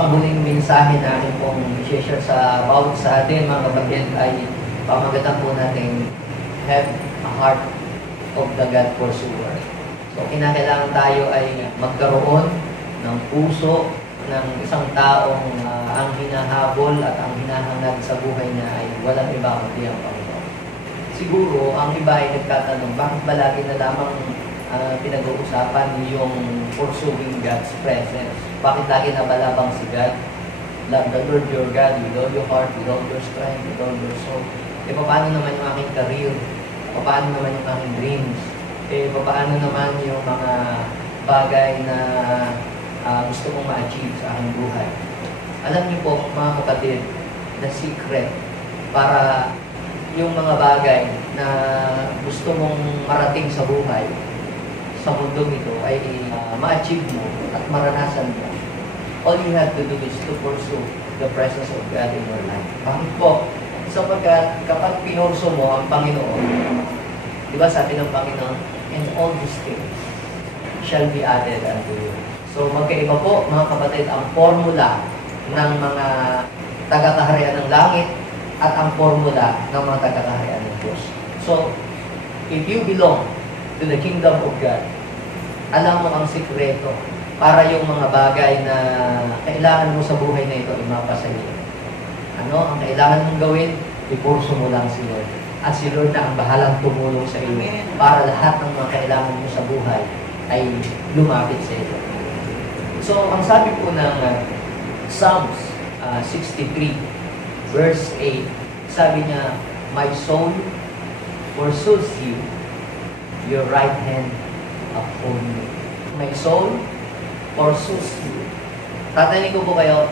panghuling mensahe natin pong i-share sa bawat sa atin, mga kapatid, ay pamagatan po natin have a heart of the God pursuer. So, kinakailangan tayo ay magkaroon ng puso ng isang taong ang hinahabol at ang hinahangad sa buhay niya ay walang iba kundi ang Panginoon. Siguro, ang iba ay nagtatanong, bakit ba lagi na lamang pinag-uusapan yung pursuing God's presence? Bakit lagi na balabang si God? Love the Lord your God with all your heart, with all your strength, with all your soul. Paano naman yung aking career? Paano naman yung aking dreams? Paano naman yung mga bagay na gusto kong ma-achieve sa aking buhay? Alam niyo po, mga kapatid, the secret para yung mga bagay na gusto mong marating sa buhay, sa mundong ito, ay ma-achieve mo at maranasan mo. All you have to do is to pursue the presence of God in your life. Bakit po? Sapagkat kapag pinurso mo ang Panginoon, di ba sabi ng Panginoon, and all these things shall be added unto you. So magkaiba po, mga kapatid, ang formula ng mga taga-kaharian ng langit at ang formula ng mga taga-kaharian ng Diyos. So, if you belong to the kingdom of God, alam mo ang sikreto para yung mga bagay na kailangan mo sa buhay na ito ay mapasaya. Ano ang kailangan mong gawin? Ipurso mo lang si Lord. At si Lord na ang bahalang tumulong sa iyo para lahat ng mga kailangan mo sa buhay ay lumapit sa iyo. So, ang sabi po ng Psalms 63, verse 8, sabi niya, my soul pursues you, your right hand uphold me. My soul pursues you. Tatanungin ko po kayo,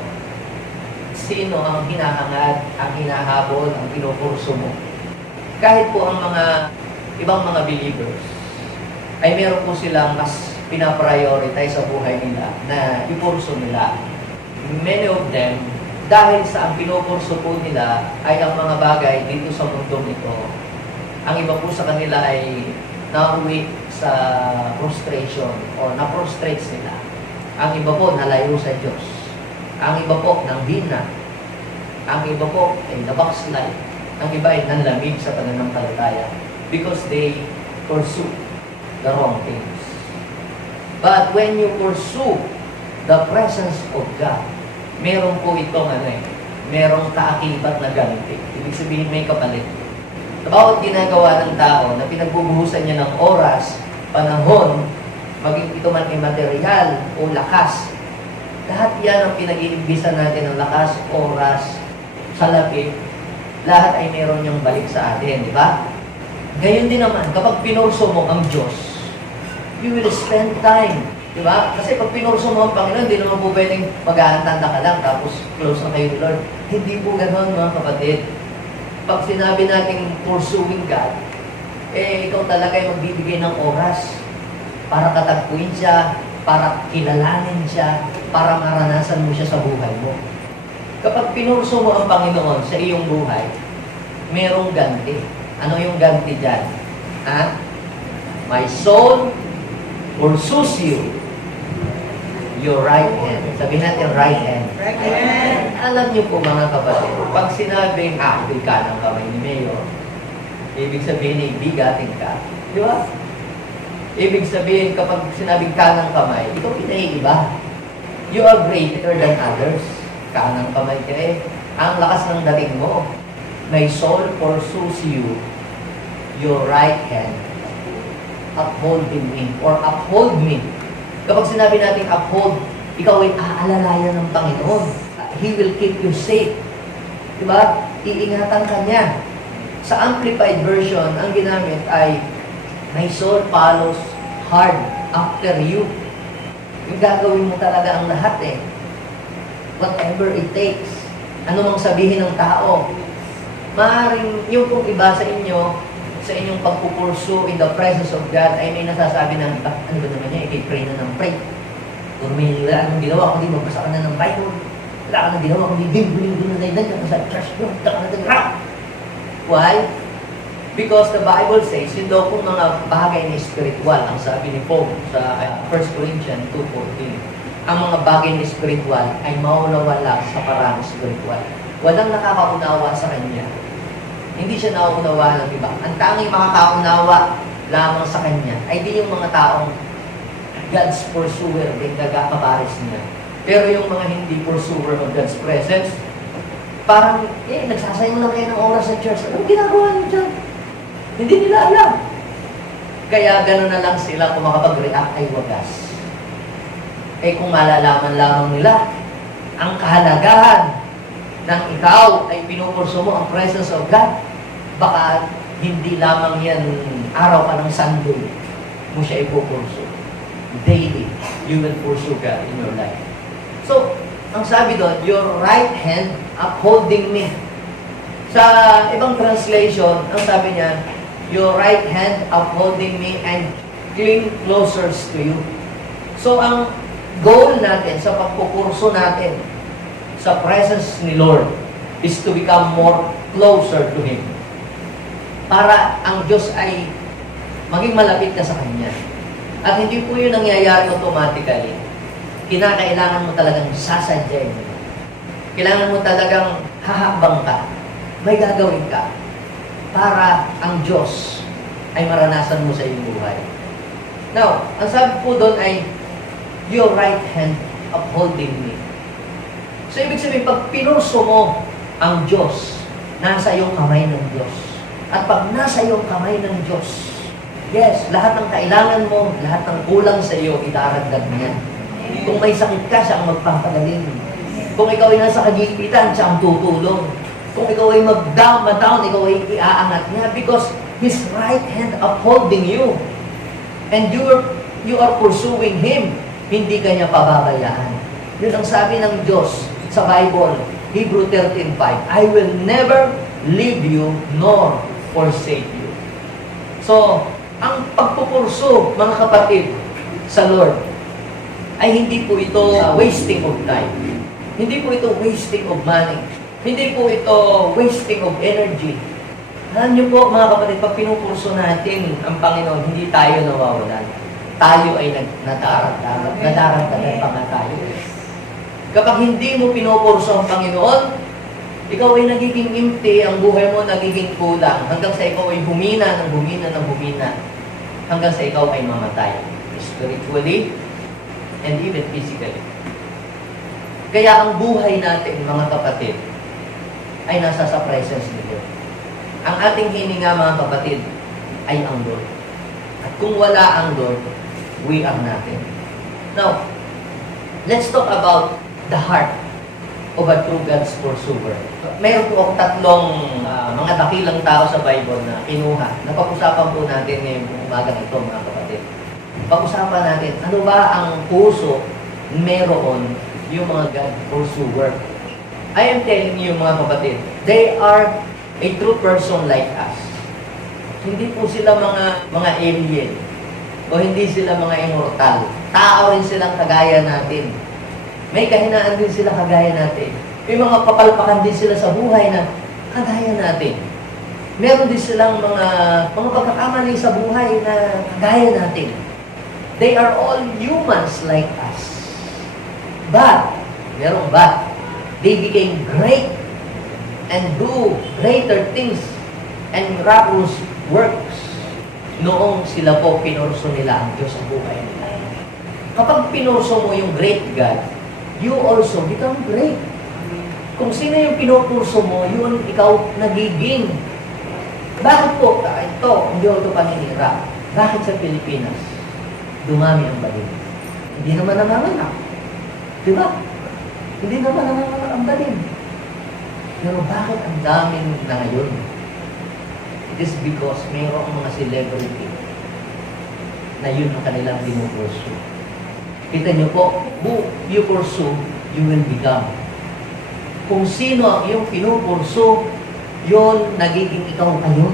sino ang hinahangad, ang hinahabol, ang pinupurso mo? Kahit po ang mga ibang mga believers, ay meron po silang mas pinaprioritize sa buhay nila na ipurso nila. Many of them, dahil sa ang pinupurso po nila ay ang mga bagay dito sa mundong ito, ang iba po sa kanila ay nauwi sa frustration o na-frustrate sila. Ang iba po nalayo sa Diyos. Ang iba po nanghina. Ang iba po ay nabackslide. Ang iba ay nanlamig sa pananampalataya because they pursue the wrong things. But when you pursue the presence of God, meron po itong merong kaakibat na ganti. Ibig sabihin may kapalit. Bawat ginagawa ng tao na pinagbubuhusan niya ng oras, panahon, maging ito man ay material o lakas, lahat yan ang pinag-iimbisan natin ng lakas, oras, salapi, lahat ay meron niyang balik sa atin, di ba? Gayon din naman, kapag pinurso mo ang Diyos, you will spend time. Diba? Kasi pag pinurso mo ang Panginoon, hindi naman po pwedeng mag-aantanda ka lang tapos close na kayo ni Lord. Hindi po ganoon, mga kapatid. Pag sinabi natin pursuing God, ikaw talaga ay magbibigay ng oras para katagpuin siya, para kilalanin siya, para maranasan mo siya sa buhay mo. Kapag pinurso mo ang Panginoon sa iyong buhay, merong ganti. Ano yung ganti dyan? Ha? My soul pursues you, your right hand. Sabihin natin right hand. Right hand. Alam niyo po mga kapatid, pag sinabing active ka ng kamay ni Mayor, ibig sabihin ay bigating ka. Di ba? Ibig sabihin kapag sinabing kanang kamay, ikaw pinaiiba. You are greater than others. Kanang kamay ka ang lakas ng dating mo. My soul pursues you, your right hand upholding me or uphold me. Kapag sinabi natin uphold, ikaw ay aalalayan ng Panginoon. He will keep you safe. Diba? Iingatan ka niya. Sa Amplified Version, ang ginamit ay my soul follows hard after you. Yung gagawin mo talaga ang lahat Whatever it takes. Ano mang sabihin ng tao. Maaaring yung kung iba sa inyo, sa inyong pagpupursu in the presence of God ay may nasasabi ng iba, ano ba naman niya, i-pray na ng pray. Kung may wala anong ginawa, kundi magbasa ka na ng Bible. Wala ka nang ginawa, kundi bimbuling na daydan ka sa church nyo, ka na ng Why? Because the Bible says, yun daw kung mga bagay na spiritual, ang sabi ni Paul sa 1 Corinthians 2:14, ang mga bagay na spiritual ay maunawala sa parang spiritual. Walang nakakaunawa sa Kanya. Hindi siya nauunawa ng iba. Ang tanging makakaunawa lamang sa Kanya ay di yung mga taong God's pursuer, may nagkakapares niya. Pero yung mga hindi pursuer of God's presence, parang, nagsasayang lang kayo ng oras sa church. Anong ginagawa niyo dyan? Hindi nila alam. Kaya gano'n na lang sila kung makapag-react ay wagas. Kung malalaman lamang nila ang kahalagahan ng ikaw ay pinupurso mo ang presence of God, baka hindi lamang yan araw ka ng Sunday mo siya ipupurso. Daily, you will pursue God in your life. So, ang sabi doon, your right hand upholding me. Sa ibang translation, ang sabi niya, your right hand upholding me and cling closer to you. So, ang goal natin sa pagpupurso natin sa presence ni Lord is to become more closer to Him. Para ang Diyos ay maging malapit ka sa Kanya. At hindi po yun nangyayari automatically. Kinakailangan mo talagang sasadyain mo. Kailangan mo talagang hahakbang ka. May gagawin ka. Para ang Diyos ay maranasan mo sa iyong buhay. Now, ang sabi po doon ay, your right hand upholding me. So, ibig sabihin, pag pinurso mo ang Diyos, nasa iyong kamay ng Diyos. At pag nasa iyong kamay ng Diyos, yes, lahat ng kailangan mo, lahat ng kulang sa iyo, idaragdag niya. Kung may sakit ka, siya ang magpapagaling. Kung ikaw ay nasa kagipitan, siya ang tutulong. Kung ikaw ay mag-down, ikaw ay iaangat niya because His right hand upholding you. And you are pursuing Him. Hindi ka niya pababayaan. Yun ang sabi ng Diyos sa Bible, Hebrew 13:5, I will never leave you nor forsake you. So, ang pagpupurso, mga kapatid, sa Lord, ay hindi po ito wasting of time. Hindi po ito wasting of money. Hindi po ito wasting of energy. Alam niyo po, mga kapatid, pag pinupurso natin ang Panginoon, hindi tayo nawawalan. Tayo ay nadaragdagan pa nga tayo. Kapag hindi mo pinupurso ang Panginoon, ikaw ay nagiging empty, ang buhay mo nagiging kulang, hanggang sa ikaw ay humina ng humina, hanggang sa ikaw ay mamatay, spiritually and even physically. Kaya ang buhay natin, mga kapatid, ay nasa sa presence ni Lord. Ang ating hininga, mga kapatid, ay ang Lord. At kung wala ang Lord, we are nothing. Now, let's talk about the heart of a true God's pursuer. Mayroon po akong tatlong mga dakilang tao sa Bible na kinuha. Napag-usapan po natin ngayong umagang ito, mga kapatid. Pag-usapan natin, ano ba ang puso meron yung mga God pursuer? I am telling you, mga kapatid, they are a true person like us. Hindi po sila mga alien o hindi sila mga immortal. Tao rin silang kagaya natin. May kahinaan din sila kagaya natin. May mga papalpakan din sila sa buhay na kagaya natin. Meron din silang mga pagkakamali sa buhay na kagaya natin. They are all humans like us. But, they became great and do greater things and miraculous works noong sila po pinurso nila ang Diyos sa buhay nila. Kapag pinurso mo yung great God, you also become great. Kung sino yung pinupurso mo, yun ikaw nagiging. Bakit po? Ito, hindi ito paninira. Bakit sa Pilipinas? Dumami ang balin. Hindi naman nanganganak. Diba? Hindi naman nanganganak ang balin. Pero bakit ang daming na ngayon? It is because mayroong mga celebrity na yun ang kanilang pinupurso. Kita niyo po, who you pursue, you will become. Kung sino ang iyong pinupurso, yun, nagiging ikaw ngayon.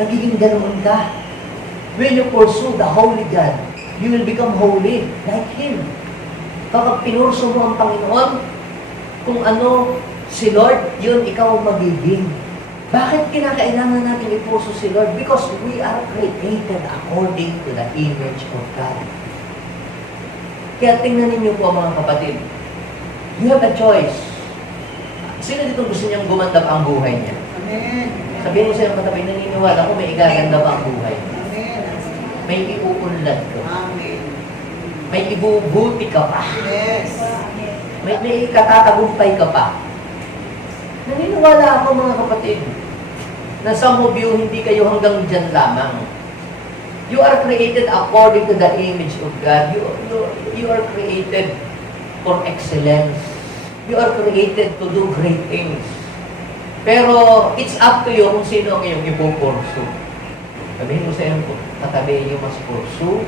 Nagiging ganoon ka. When you pursue the Holy God, you will become holy like Him. Kapag pinurso mo ang Panginoon, kung ano si Lord, yun ikaw magiging. Bakit kinakailangan natin ipurso si Lord? Because we are created according to the image of God. Kaya tingnan ninyo po mga kapatid, you have a choice. Sino dito gusto niyang gumanda pa ang buhay niya? Amen. Sabihin mo sa iyong katabi, naniniwala ko may igaganda pa ang buhay. Amen. May iuunlad ko. Amen. May ibubuti ka pa. Yes. May katatagumpay ka pa. Naniniwala ako mga kapatid, na some of you, hindi kayo hanggang dyan lamang. You are created according to the image of God. You are created for excellence. You are created to do great things. Pero it's up to you kung sino ang iyong ipupursu. Sabihin mo sa iyong katabi, you must pursue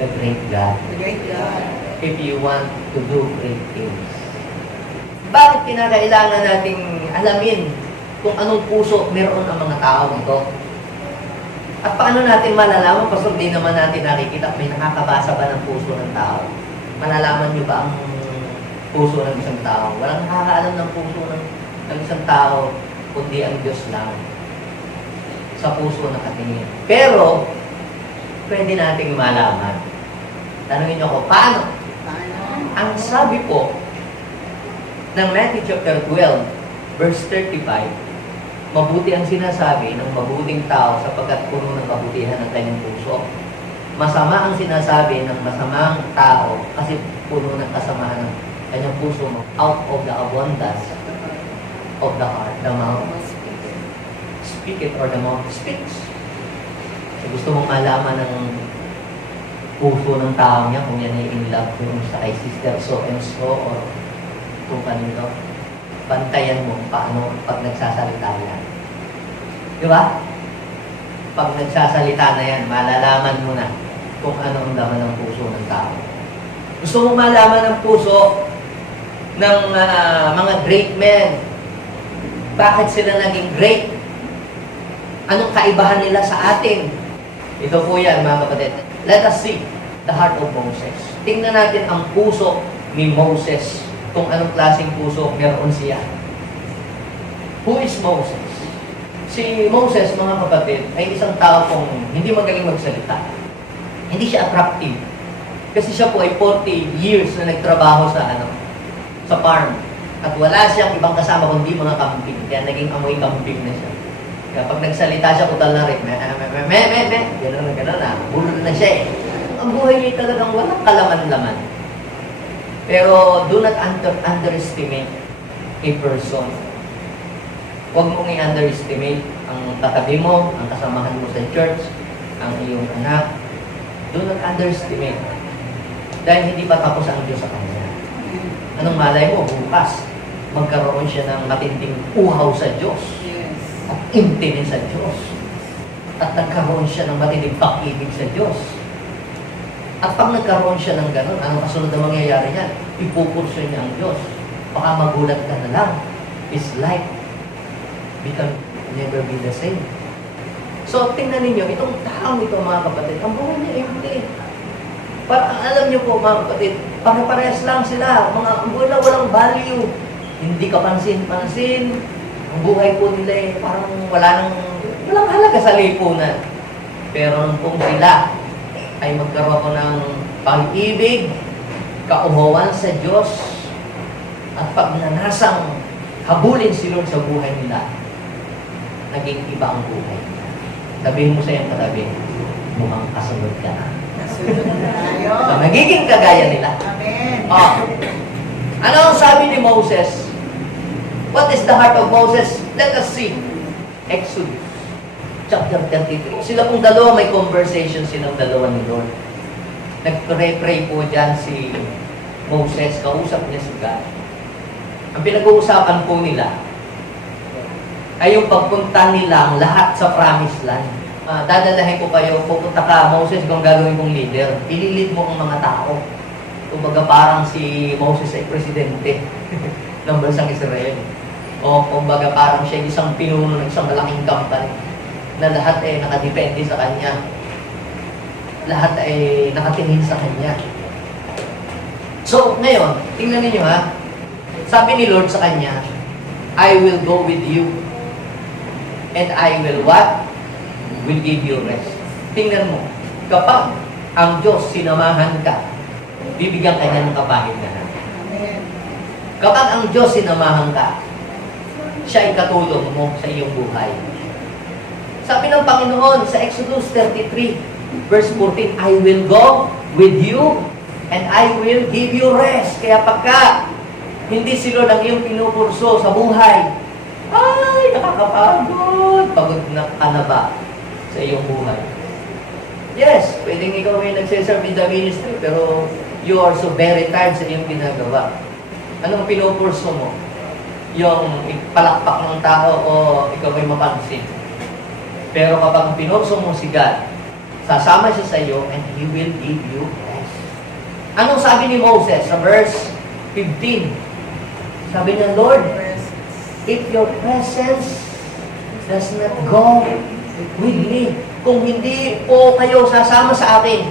the great God. The great God. If you want to do great things. Bakit kinakailangan nating alamin kung anong puso meron ang mga tao ito? At paano natin malalaman? Pasok di naman natin nakikita, may nakakabasa ba ng puso ng tao? Malalaman nyo ba ang puso ng isang tao? Walang nakakaalam ng puso ng isang tao, kundi ang Diyos lang sa puso nakatingin. Pero, pwede nating malaman. Tanungin nyo ako, paano? Ang sabi po ng Matthew chapter 12, verse 35, mabuti ang sinasabi ng mabuting tao sapagkat puno ng kabutihan ng kanyang puso. Masama ang sinasabi ng masamang tao kasi puno ng kasamaan ng kanyang puso. Out of the abundance of the heart, the mouth speaketh or the mouth speaks. So, gusto mong malaman ng puso ng tao niya kung yan ay in love kung sa kay sister so and so or kung kanino. Bantayan mo paano pag nagsasalita yan. Di ba? Pag nagsasalita na yan, malalaman mo na kung ano ang laman ng puso ng tao. Gusto mo malaman ng puso ng mga great men. Bakit sila naging great? Anong kaibahan nila sa atin? Ito po yan, mga kapatid. Let us see the heart of Moses. Tingnan natin ang puso ni Moses. Kung anong klaseng puso meron siya. Who is Moses? Si Moses, mga kapatid, ay isang tao kong hindi magaling magsalita. Hindi siya attractive. Kasi siya po ay 40 years na nagtrabaho sa farm. At wala siyang ibang kasama kundi mga kambing. Kaya naging amoy kambing na siya. Kaya pag nagsalita siya, utal na rin. Gano'n na. Bulol na siya eh. Ang buhay niya talagang walang kalaman-laman. Pero do not underestimate a person. Huwag mong i-underestimate ang katabi mo, ang kasamahan mo sa church, ang iyong anak. Do not underestimate. Dahil hindi pa tapos ang Diyos sa kanya. Anong malay mo? Bukas, magkaroon siya ng matinding uhaw sa Diyos. At intinin sa Diyos. At nagkaroon siya ng matinding pag-ibig sa Diyos. At pag nagkaroon siya ng gano'n, anong kasunod na mangyayari niyan? Ipupurso niya ang Diyos. Baka magulat ka na lang. His life can never be the same. So, tingnan ninyo, itong taong ito, mga kapatid, ang buhay niya ay hindi. Parang alam niyo po, mga kapatid, pare-parehas lang sila. Ang buhay na walang value. Hindi ka pansin-pansin. Ang buhay po nila eh, parang walang halaga sa lipunan. Pero nung pong sila ay magkaroon ng pag-ibig, kauhawan sa Diyos, at pagnanasang habulin si Lord sa buhay nila, naging iba ang buhay. Sabihin mo sa iyong katabi, mukhang kasunod ka na. So, nagiging kagaya nila. Amen. Ano ang sabi ni Moses? What is the heart of Moses? Let us see. Exodus chapter 33. Sila pong dalawa, may conversation silang dalawa ni Lord. Nag-pray po dyan si Moses, kausap niya si God. Ang pinag-uusapan po nila ay yung pagpunta nilang lahat sa promised land. Dadalahin ko kayo, pupunta ka, Moses, kung gagawin kong leader. Ililid mo ang mga tao. Kumbaga parang si Moses ay presidente ng bansang Israel. O kumbaga parang siya isang pinuno ng isang malaking company na lahat ay nakadepende sa kanya. Lahat ay nakatingin sa kanya. So, ngayon, tingnan ninyo ha. Sabi ni Lord sa kanya, I will go with you and I will what? Will give you rest. Tingnan mo, kapag ang Diyos sinamahan ka, bibigyan ka niya ng kapahingahan. Kapag ang Diyos sinamahan ka, siya ay katulong mo sa iyong buhay. Sabi ng Panginoon sa Exodus 33, verse 14, I will go with you and I will give you rest. Kaya pagka hindi si Lord ang iyong pinupurso sa buhay, ay, nakakapagod. Pagod na ka na ba sa iyong buhay? Yes, pwedeng ikaw ay nagsiserve in the ministry, pero you are so very tired sa iyong ginagawa. Anong pinupurso mo? Yung palakpak ng tao o ikaw ay mapansin? Pero kapag pinurso mo si God, sasama siya sa iyo and He will give you rest. Anong sabi ni Moses sa verse 15? Sabi niya, Lord, if your presence does not go with me, kung hindi po kayo sasama sa akin,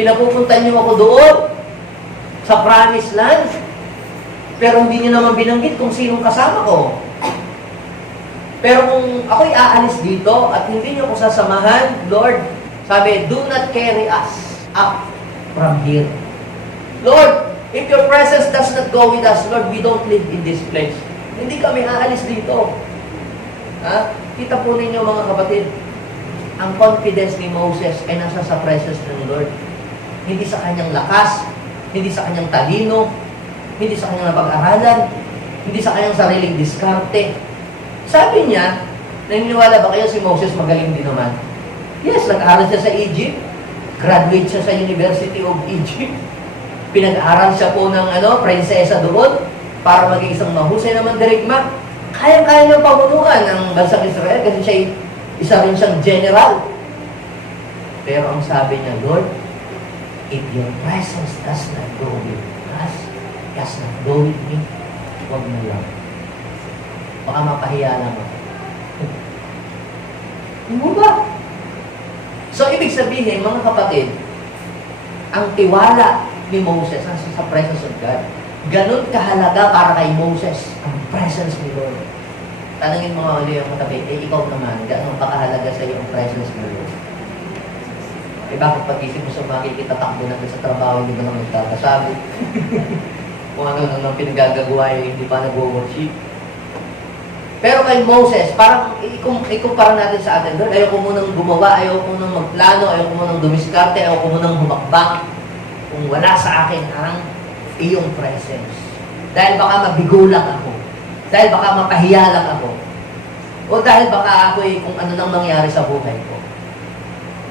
pinapupuntan niyo ako doon sa promised land, pero hindi niyo naman binanggit kung sinong kasama ko. Pero kung ako'y aalis dito at hindi niyo ko sasamahan, Lord, sabi, do not carry us up from here. Lord, if your presence does not go with us, Lord, we don't live in this place. Hindi kami aalis dito. Ha? Kita po ninyo mga kapatid, ang confidence ni Moses ay nasa sa presence ng Lord. Hindi sa kanyang lakas, hindi sa kanyang talino, hindi sa kanyang napag-aralan, hindi sa kanyang sariling diskarte. Sabi niya, naniniwala ba kayo si Moses magaling din naman? Yes, nag-aaral siya sa Egypt. Graduate siya sa University of Egypt. Pinag-aaral siya po ng prinsesa doon para maging isang mahusay na mandirigma. Kaya-kaya niyang pamunuan ng bansang Israel kasi siya isa rin siyang general. Pero ang sabi niya, Lord, if your presence does not go with us, does not go with me, huwag mo lang. Baka mapahiya lang ako. Hindi ba? So, ibig sabihin, mga kapatid, ang tiwala ni Moses sa presence of God, ganun kahalaga para kay Moses ang presence ni Lord. Tanungin mo nga ulit yung katabi, ikaw naman, gano'n kakahalaga sa iyo ang presence ni Lord? Bakit pag-isip mo sa makikita takbo natin sa trabaho, hindi ba naman nagkakasabi? Kung ano nang pinagagagawa yung hindi pa nag-worship. Pero kay Moses, parang ikumpara natin sa atin, Lord, ayaw ko munang gumawa, ayaw ko munang magplano, ayaw ko munang dumiskarte, ayaw ko munang humakbang kung wala sa akin ang iyong presence. Dahil baka mabigulang ako. Dahil baka mapahiya lang ako. O dahil baka ako'y kung ano nang mangyari sa buhay ko.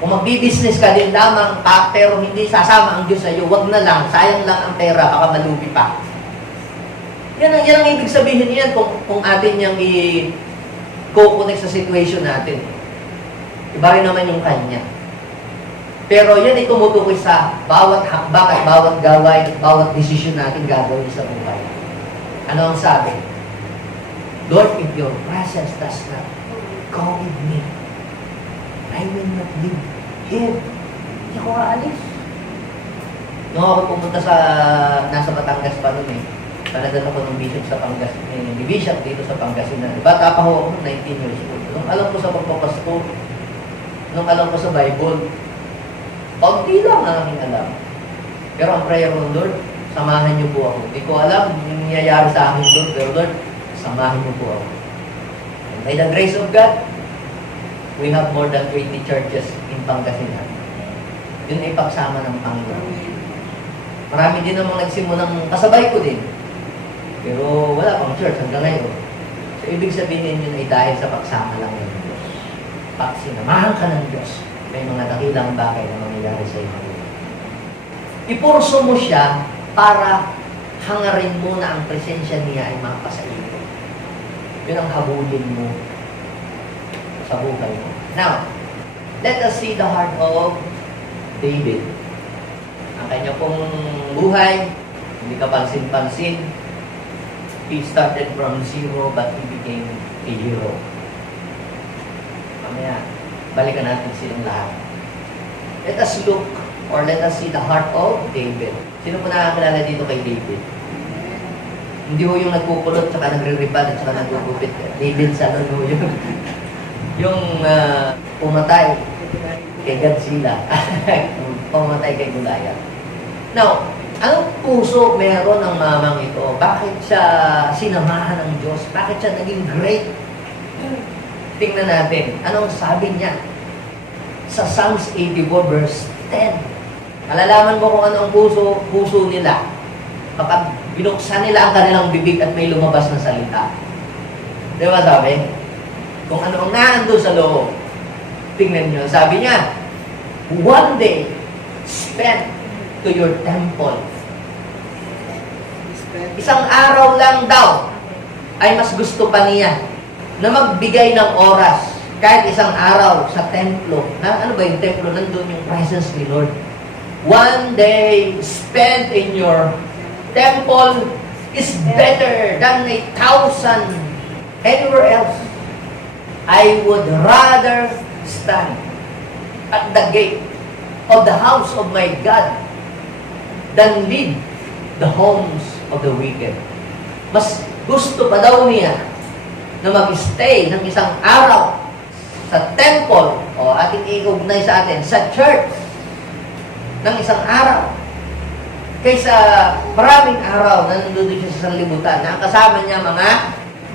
Kung magbi-business ka din lamang, pero hindi sasama ang Diyos sa iyo, wag na lang, sayang lang ang pera, baka malugi pa. Yan ang ibig sabihin niyan kung atin niyang i-connect sa situation natin. Iba rin naman yung kanya. Pero yan ay tumutukoy sa bawat hakbang at bawat gawain at bawat desisyon natin gagawin sa buhay. Ano ang sabi? Lord, if your presence does not go with me, I will not live here. Hindi ako aalis. Nung ako pumunta nasa Batangas pa noon talagang ako ng bishop sa Pangasinan, bishop dito sa Pangasinan. Bata pa ako, 19 years old. Nung alam ko sa pagpapasko, nung alam ko sa Bible, paunti lang ang aking alam. Pero ang prayer ng Lord, samahan niyo po ako. Hindi ko alam yung nangyayari sa akin doon, pero Lord, samahan niyo po ako. And by the grace of God, we have more than 20 churches in Pangasinan. Yun ay pagsama ng Panginoon. Marami din namang nagsimulang kasabay ko din. Pero wala pang church hanggang ngayon. So, ibig sabihin yun ay dahil sa pagsama lang ng Diyos. Pag sinamahan ka ng Diyos, may mga dakilang bagay na mangyayari sa iyo. Ipurso mo siya para hangarin mo na ang presensya niya ay mapasa iyo. Yun ang habulin mo sa buhay mo. Now, let us see the heart of David. Ang kanya pong buhay, hindi ka pansin-pansin. He started from zero but he became a hero. Mamaya, balikan natin silang lahat. Let us look or let us see the heart of David. Sino po nakakilala dito kay David? Hindi ho yung nagpupulot tsaka nagre-ripad at tsaka nagpupupit. David sa ano yun. Yung pumatay kay Godzilla. Pamamatay kay Goliath. Now, anong puso meron ng mamang ito? Bakit siya sinamahan ng Diyos? Bakit siya naging great? Tingnan natin. Anong sabi niya? Sa Psalms 84 verse 10. Malalaman mo kung ano ang puso nila. Kapag binuksan nila ang kanilang bibig at may lumabas na salita. Di ba sabi? Kung ano ang naandun sa loob. Tingnan nyo. Sabi niya, one day spent to your temple. Isang araw lang daw ay mas gusto pa niya na magbigay ng oras kahit isang araw sa templo. Ano ba yung templo? Nandun yung presence ni Lord. One day spent in your temple is better than 1,000 anywhere else. I would rather stand at the gate of the house of my God than leave the homes of the wicked. Mas gusto pa daw niya na mag-stay ng isang araw sa temple, o ating i-ugnay sa atin, sa church, ng isang araw, kaysa maraming araw na nandun siya sa sanlibutan, na kasama niya mga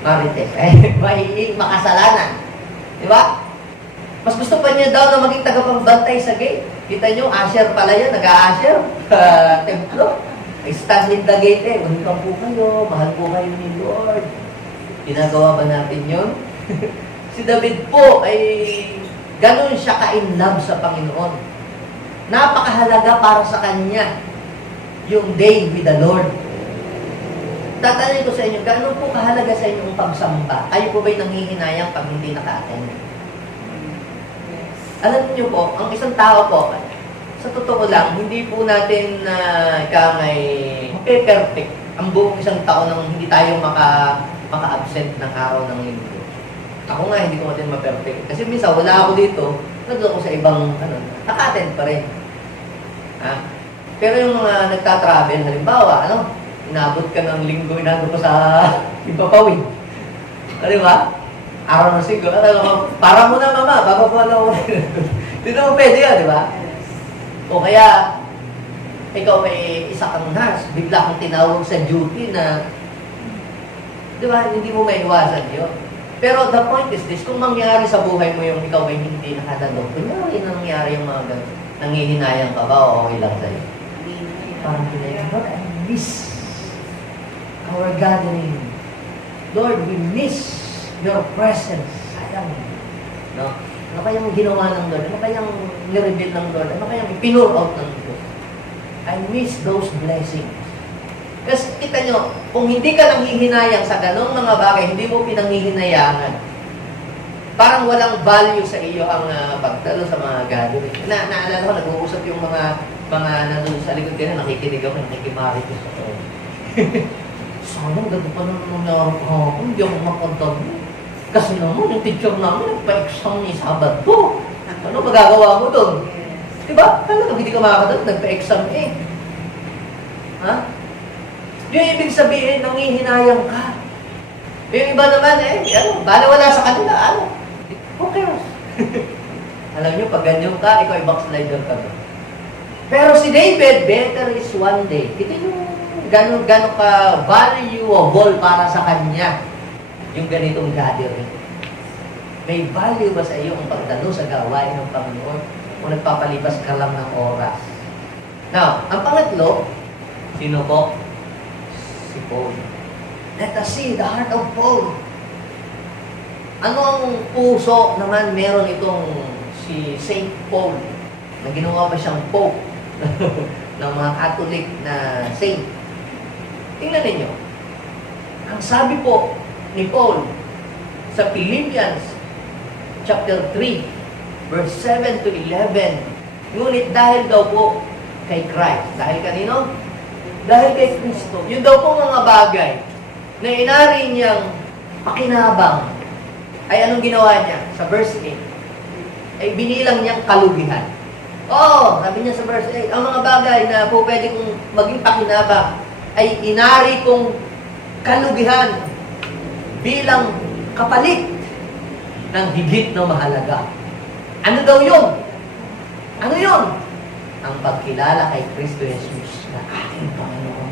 marites, mahilig makasalanan. Di ba? Mas gusto pa niya daw na maging tagapagbantay sa gate. Kita niyo, usher pala yan, nag-a-usher sa templo. Ay stand in the gate eh. Welcome po kayo, mahal po kayo ni Lord. Ginagawa ba natin yun? Si David po ay ganun siya ka-in love sa Panginoon. Napakahalaga para sa kanya yung day with the Lord. Tatanungin ko sa inyo, gano'n po kahalaga sa inyo ang pagsamba? Kayo po ba'y nanghihinayang pag hindi naka-attend? Alam niyo po, ang isang tao po, sa totoo lang, hindi po natin may perfect ang buong isang taon nang hindi tayo maka-absent ng araw ng linggo. Ako nga, hindi ko natin ma-perfect. Kasi minsan, wala ako dito, nandun ako sa ibang, naka-attend pa rin. Ha? Pero yung mga nagtatravel, halimbawa, inabot ka ng linggo, inabot ko sa Ipapawid. Di ba? Araw na siguro. Para mo na, mama, bababa na ako. Hindi naman pwede yan, di ba? O kaya, ikaw may isa kang nurse, bigla kang tinawag sa duty na, di ba, hindi mo maiwasan yun. Pero the point is this, kung mangyari sa buhay mo yung ikaw ay hindi nakadalog, kunyari na nangyari yung mga ganun, nangihinayang ka ba o okay lang sa'yo? Parang hinayang, Lord, I miss our gathering. Lord, we miss your presence. Sayang. No? Ano kayang ginawa ng Lord? Ano kayang nireveal ng Lord? Ano kayang ipinur out ng Lord? I miss those blessings. Kasi kita nyo, kung hindi ka nanghihinayang sa ganong mga bagay, hindi mo pinanghihinayangan, parang walang value sa iyo ang pagdalo sa mga gathering. Naalala ko, nag-uusap yung mga nandun sa likod ka na, nakikinig ako, nakikimarites ako. Sayang, ganda pa naman nakakapon, hindi ako makantag mo. Kasi naman, yung teacher namin, nagpa-exam ni Sabado. Ano magagawa mo doon? Diba? Talagang hindi ka makakatag, nagpa-exam eh. Ha? Yung ibig sabihin, nangihinayang ka. Yung iba naman bala wala sa kanila, who cares? Alam nyo, pag ganyan ka, ikaw ay backslider ka doon. Pero si David, better is one day. Ito yung gano'n ka valuable para sa kanya yung ganitong gathering. May value ba sa iyo ang pagdalo sa gawain ng Panginoon o nagpapalipas ka lang ng oras? Now, ang pangatlo, sino po? Si Paul. Let us see the heart of Paul. Ano ang puso naman meron itong si Saint Paul na ginawa pa siyang Pope ng mga Catholic na saint? Tingnan ninyo. Ang sabi po ni Paul sa Philippians chapter 3 verse 7 to 11, ngunit dahil daw po kay Christ. Dahil kanino? Dahil kay Kristo. Yun daw po mga bagay na inari niyang pakinabang ay anong ginawa niya? Sa verse 8 ay binilang niyang kalugihan. Sabi niya sa verse 8, ang mga bagay na po pwede kong maging pakinabang ay inari kong kalugihan bilang kapalit ng higit na mahalaga. Ano daw yun? Ano yun? ang pagkilala kay Kristo Jesus na ating Panginoon.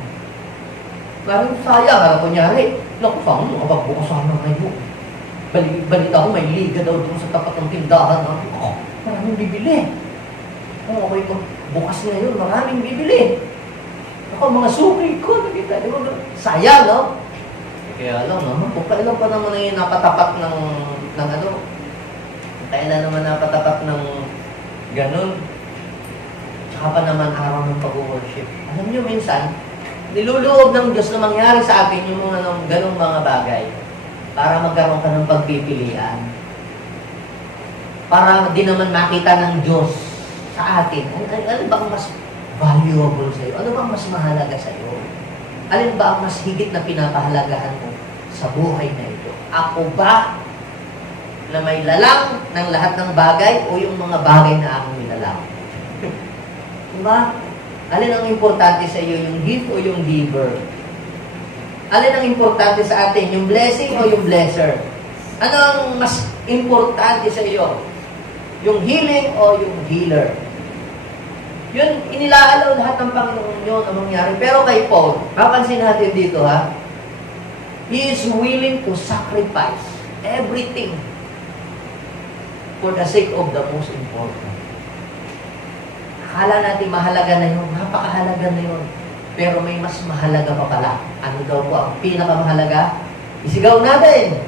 Maraming sayang, kunyari, naku, saan mo, bukas sana ngayon. Balita ko, may liga daw doon sa tapat ng tindahan. Maraming bibili. Okay ko, bukas ngayon, maraming bibili. Ako, mga suki ko, nakita, di ba? Sayang, no? Kaya alam naman, kung kailan pa naman yung napatapat ng ano, kailan naman napatapat ng ganun, tsaka pa naman araw ng pag-worship. Alam nyo, minsan, niluloob ng Diyos na mangyari sa atin yung mga ganung mga bagay para magkaroon ka ng pagpipilian. Para di naman makita ng Diyos sa atin. Ano ba ang mas valuable sa iyo? Ano ba ang mas mahalaga sa iyo? Alin ba ang mas higit na pinapahalagahan mo sa buhay na ito? Ako ba na may lalang ng lahat ng bagay o yung mga bagay na akong nilalang? Diba? Alin ang importante sa iyo, yung gift o yung giver? Alin ang importante sa atin, yung blessing o yung blesser? Ano ang mas importante sa iyo? Yung healing o yung healer? Yun, inilaalaw lahat ng Panginoon yun ang mangyari. Pero kay Paul, papansin natin dito ha, he is willing to sacrifice everything for the sake of the most important. Akala natin mahalaga na yun, napakahalaga na yun. Pero may mas mahalaga pa pala. Ano daw po ang pinakamahalaga? Isigaw natin!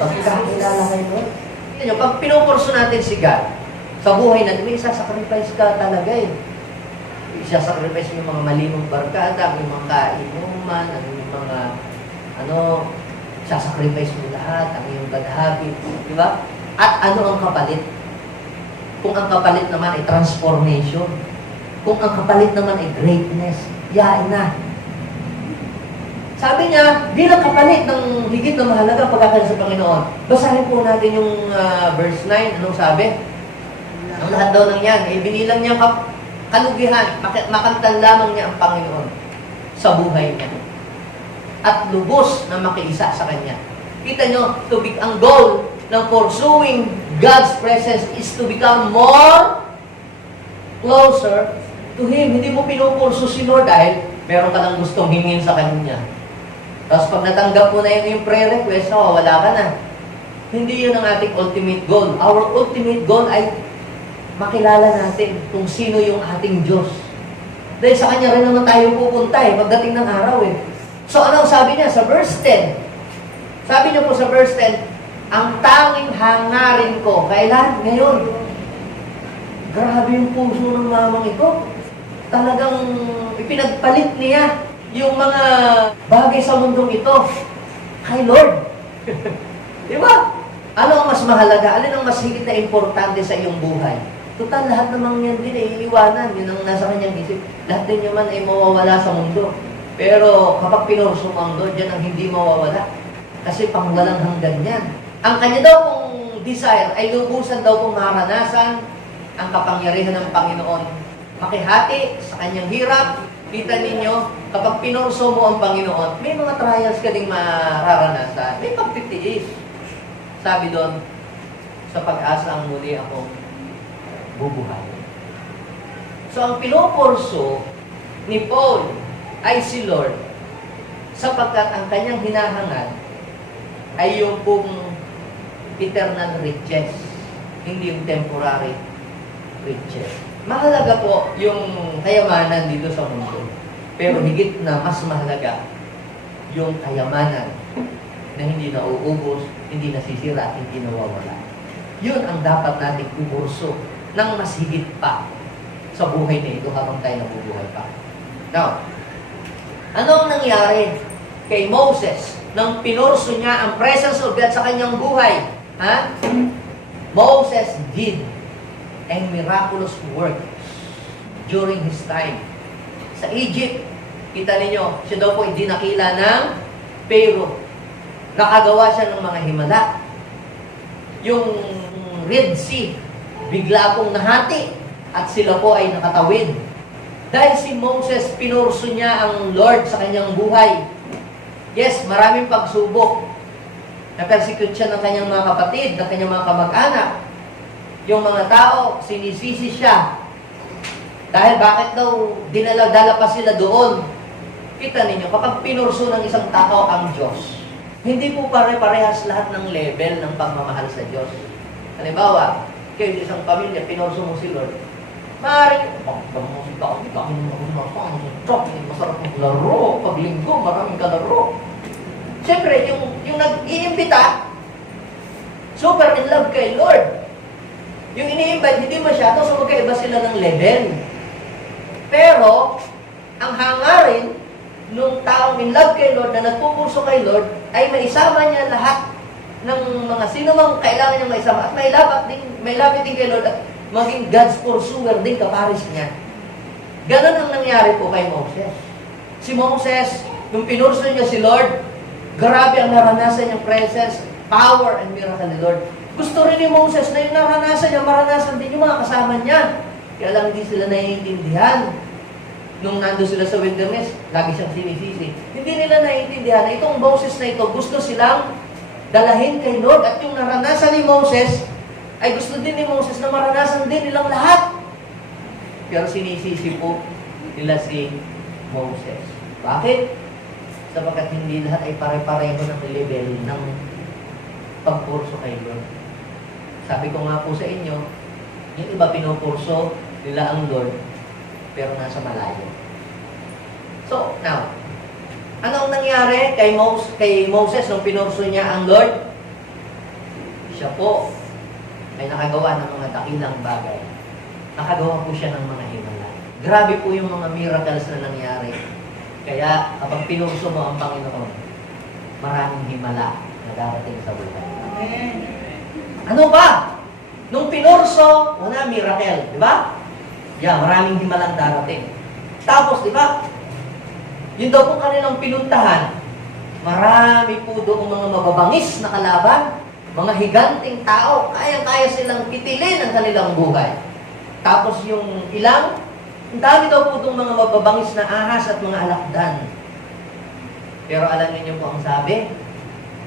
Pagkakilala kayo nun. Pag pinupurso natin si God, sa buhay natin, may isasacrifice ka talaga eh. Isasacrifice mo yung mga malimong barkada, yung mga kainuman, yung mga, isasacrifice mo lahat, ang iyong bad habits, di ba? At ano ang kapalit? Kung ang kapalit naman ay transformation, kung ang kapalit naman ay greatness, yain na. Sabi niya, bilang kapalit ng higit na mahalaga pagkakala sa Panginoon. Basahin po natin yung verse 9. Anong sabi? Ang lahat daw ng yan, binilang niya kalugihan, makantan lamang niya ang Panginoon sa buhay niya. At lubos na makiisa sa Kanya. Kita nyo, ang goal ng pursuing God's presence is to become more closer to Him. Hindi mo pinupurso si Lord dahil meron ka lang gustong hingin sa Kanya. Tapos pag natanggap mo na yung prayer request, wala ka na. Hindi yun ang ating ultimate goal. Our ultimate goal ay makilala natin kung sino yung ating Diyos. Dahil sa Kanya rin naman tayo pupunta pagdating ng araw So ano sabi niya sa verse 10? Sabi niya po sa verse 10, ang tanging hangarin ko, kailan? Ngayon. Grabe yung puso ng mamang ito. Talagang ipinagpalit niya yung mga bagay sa mundong ito kay Lord. Di ba? Ano ang mas mahalaga? Alin ang mas higit na importante sa iyong buhay? Total, lahat namang yan din iiwanan. Yun ang nasa kanyang isip. Lahat din naman ay mawawala sa mundo. Pero kapag pinurso mo ang Lord, yan ang hindi mawawala. Kasi pangwalang hanggan yan. Ang kanya daw kung desire ay lubusan daw kung maranasan ang kapangyarihan ng Panginoon. Makihati sa kanyang hirap. Kita ninyo, kapag pinurso mo ang Panginoon, may mga trials ka ding mararanasan. May pagtitiis. Sabi doon, sa pag-asa ang muli ako bubuhay. So, ang pinupurso ni Paul ay si Lord sapagkat ang kanyang hinahangad ay yung pong eternal riches, hindi yung temporary riches. Mahalaga po yung kayamanan dito sa mundo. Pero higit na mas mahalaga yung kayamanan na hindi nauubos, hindi nasisira, hindi nawawala. Yun ang dapat nating kuburso ng mas higit pa sa buhay na ito habang tayo nabubuhay pa. Now, anong nangyari kay Moses nang pinurso niya ang presence of God sa kanyang buhay? Moses did a miraculous work during his time. Sa Egypt, kita ninyo, siya daw po hindi nakila ng Pharaoh. Nakagawa siya ng mga himala. Yung Red Sea, bigla pong nahati at sila po ay nakatawid. Dahil si Moses, pinurso niya ang Lord sa kanyang buhay. Yes, maraming pagsubok. Na-persecute siya ng kanyang mga kapatid, ng kanyang mga kamag-anak. Yung mga tao, sinisisi siya. Dahil bakit daw dinala-dala pa sila doon? Kita ninyo, kapag pinurso ng isang tao ang Diyos, hindi po pare-parehas lahat ng level ng pagmamahal sa Diyos. Halimbawa, kayo isang pamilya, pinurso mo si Lord, maaaring, masarap maglaro, pag linggo, maraming kalaro. Siyempre, yung nag-iimbita, super in love kay Lord. Yung ini-invite, hindi masyado, so magkaiba sila ng level. Pero, ang hangarin, nung taong in love kay Lord, na nagpupulso kay Lord, ay maisama niya lahat ng mga sino mang kailangan niya maisama. At may lapit din kay Lord at maging God's pursuer din kaparis niya. Ganon ang nangyari po kay Moses. Si Moses, nung pinurso niya si Lord, grabe ang naranasan niyang presence, power, and miracle ni Lord. Gusto rin ni Moses na yung naranasan niya, maranasan din yung mga kasama niya. Kaya lang hindi sila naiintindihan. Nung nando sila sa wilderness, lagi siyang sinisisi. Hindi nila naiintindihan na itong Moses na ito, gusto silang dalahin kay Lord. At yung naranasan ni Moses, ay gusto din ni Moses na maranasan din nilang lahat. Pero sinisisi po nila si Moses. Bakit? Sapagkat hindi lahat ay pare-pareho ng level ng pagpurso kay Lord. Sabi ko nga po sa inyo, yung iba pinupurso nila ang Lord, pero nasa malayo. So, now, anong nangyari kay Moses nung pinurso niya ang Lord? Siya po ay nakagawa ng mga dakilang bagay. Nakagawa po siya ng mga himala. Grabe po yung mga miracles na nangyari. Kaya, kapag pinurso mo ang Panginoon, maraming himala na darating sa buhay. Amen. Ano ba? Nung pinurso, una, miracle. Di ba? Yeah, maraming himalang darating. Tapos, di ba? Yun daw kung kanilang pinuntahan, marami po doon mga mababangis na kalaban, mga higanting tao, kaya-kaya silang pitilin ang kanilang buhay. Tapos yung ilang, ang dami daw po itong mga mababangis na ahas at mga alakdan. Pero alam niyo po ang sabi,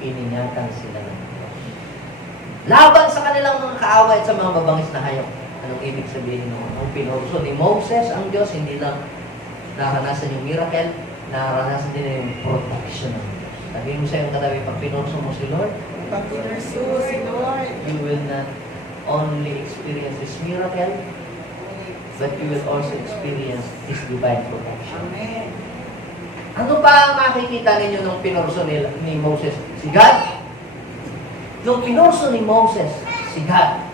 ininyatan sila ng Diyos. Laban sa kanilang mga kaaway at sa mga mababangis na hayop. Anong ibig sabihin nung pinurso ni Moses ang Diyos, hindi lang naranasan yung miracle, naranasan din yung protection ng Diyos. Sabihin mo sa iyong katabi, pag pinurso mo si Lord, Pag pinurso si Lord, you will not only experience His miracle, but you will also experience His divine protection. Amen. Ano ba ang makikita ninyo nung pinurso ni Moses? Si God? Nung pinurso ni Moses, si God.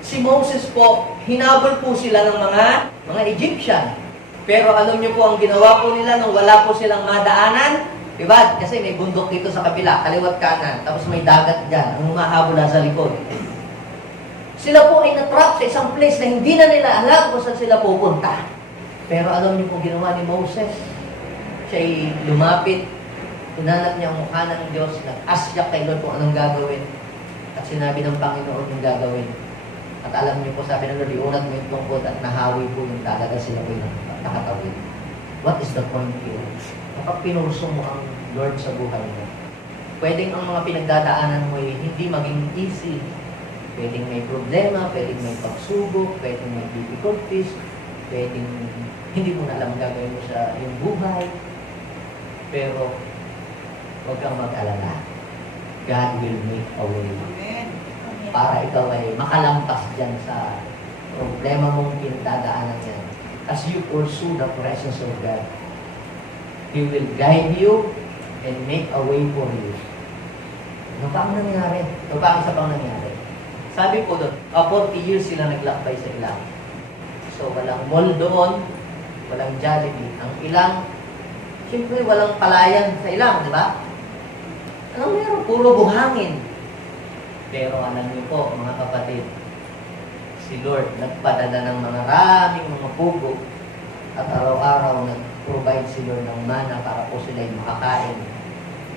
Si Moses po, hinabol po sila ng mga Egyptian. Pero alam niyo po ang ginawa po nila nung wala po silang madaanan? Diba? Kasi may bundok dito sa kabila, kaliwat kanan, tapos may dagat dyan, ang humahabol sa likod. Sila po ay natrap sa isang place na hindi na nila alam kung saan sila pupunta. Pero alam niyo po ginawa ni Moses? Siya ay lumapit, tunanat niya ang mukha ng Diyos, nag-ask siya kay Lord kung anong gagawin. At sinabi ng Panginoon yung gagawin. At alam niyo po, sabi ng Lord, iunat mo yung tungkod at nahawi po yung dagat at sila po yung nakatawid. What is the point here? Kapag pinurso mo ang Lord sa buhay mo, pwedeng ang mga pinagdadaanan mo ay hindi maging easy. Pwedeng may problema, pwedeng may pagsubok, pwedeng may difficulties, pwedeng hindi mo na alam gagawin mo sa iyong buhay. Pero, huwag kang mag-alala. God will make a way. Amen. Para ikaw ay makalampas dyan sa problema mong pinagdadaanan yan. As you pursue the presence of God, He will guide you and make a way for you. Ano pa ang nangyari? Ano pa ang isa pang nangyari? Sabi po doon, 40 years sila naglakbay sa ilang. So, walang mall doon, walang Jollibee. Ang ilang, siyempre walang palayan sa ilang, di ba? Anong meron? Puro buhangin. Pero alam niyo po, mga kapatid, si Lord nagpadala ng maraming mga pugo at araw-araw nag-provide si Lord ng mana para po sila ay makakain.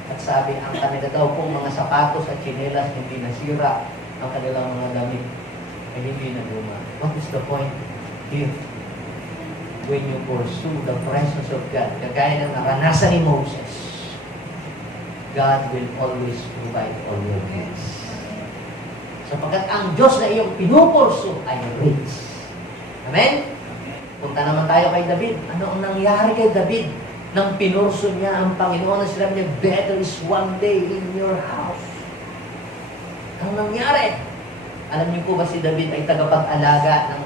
At sabi, ang kanila daw pong mga sapatos at tsinelas hindi nasira, ang kanilang mga damit ay hindi naluma. What is the point here? When you pursue the presence of God, kagaya ng naranasan ni Moses, God will always provide all your needs. So Sapagkat ang Diyos na iyong pinupurso ay rich. Amen? Punta naman tayo kay David. Ano ang nangyari kay David nang pinurso niya ang Panginoon na sinabi niya, better is one day in your house. Ang nangyari? Alam niyo po ba si David ay tagapag-alaga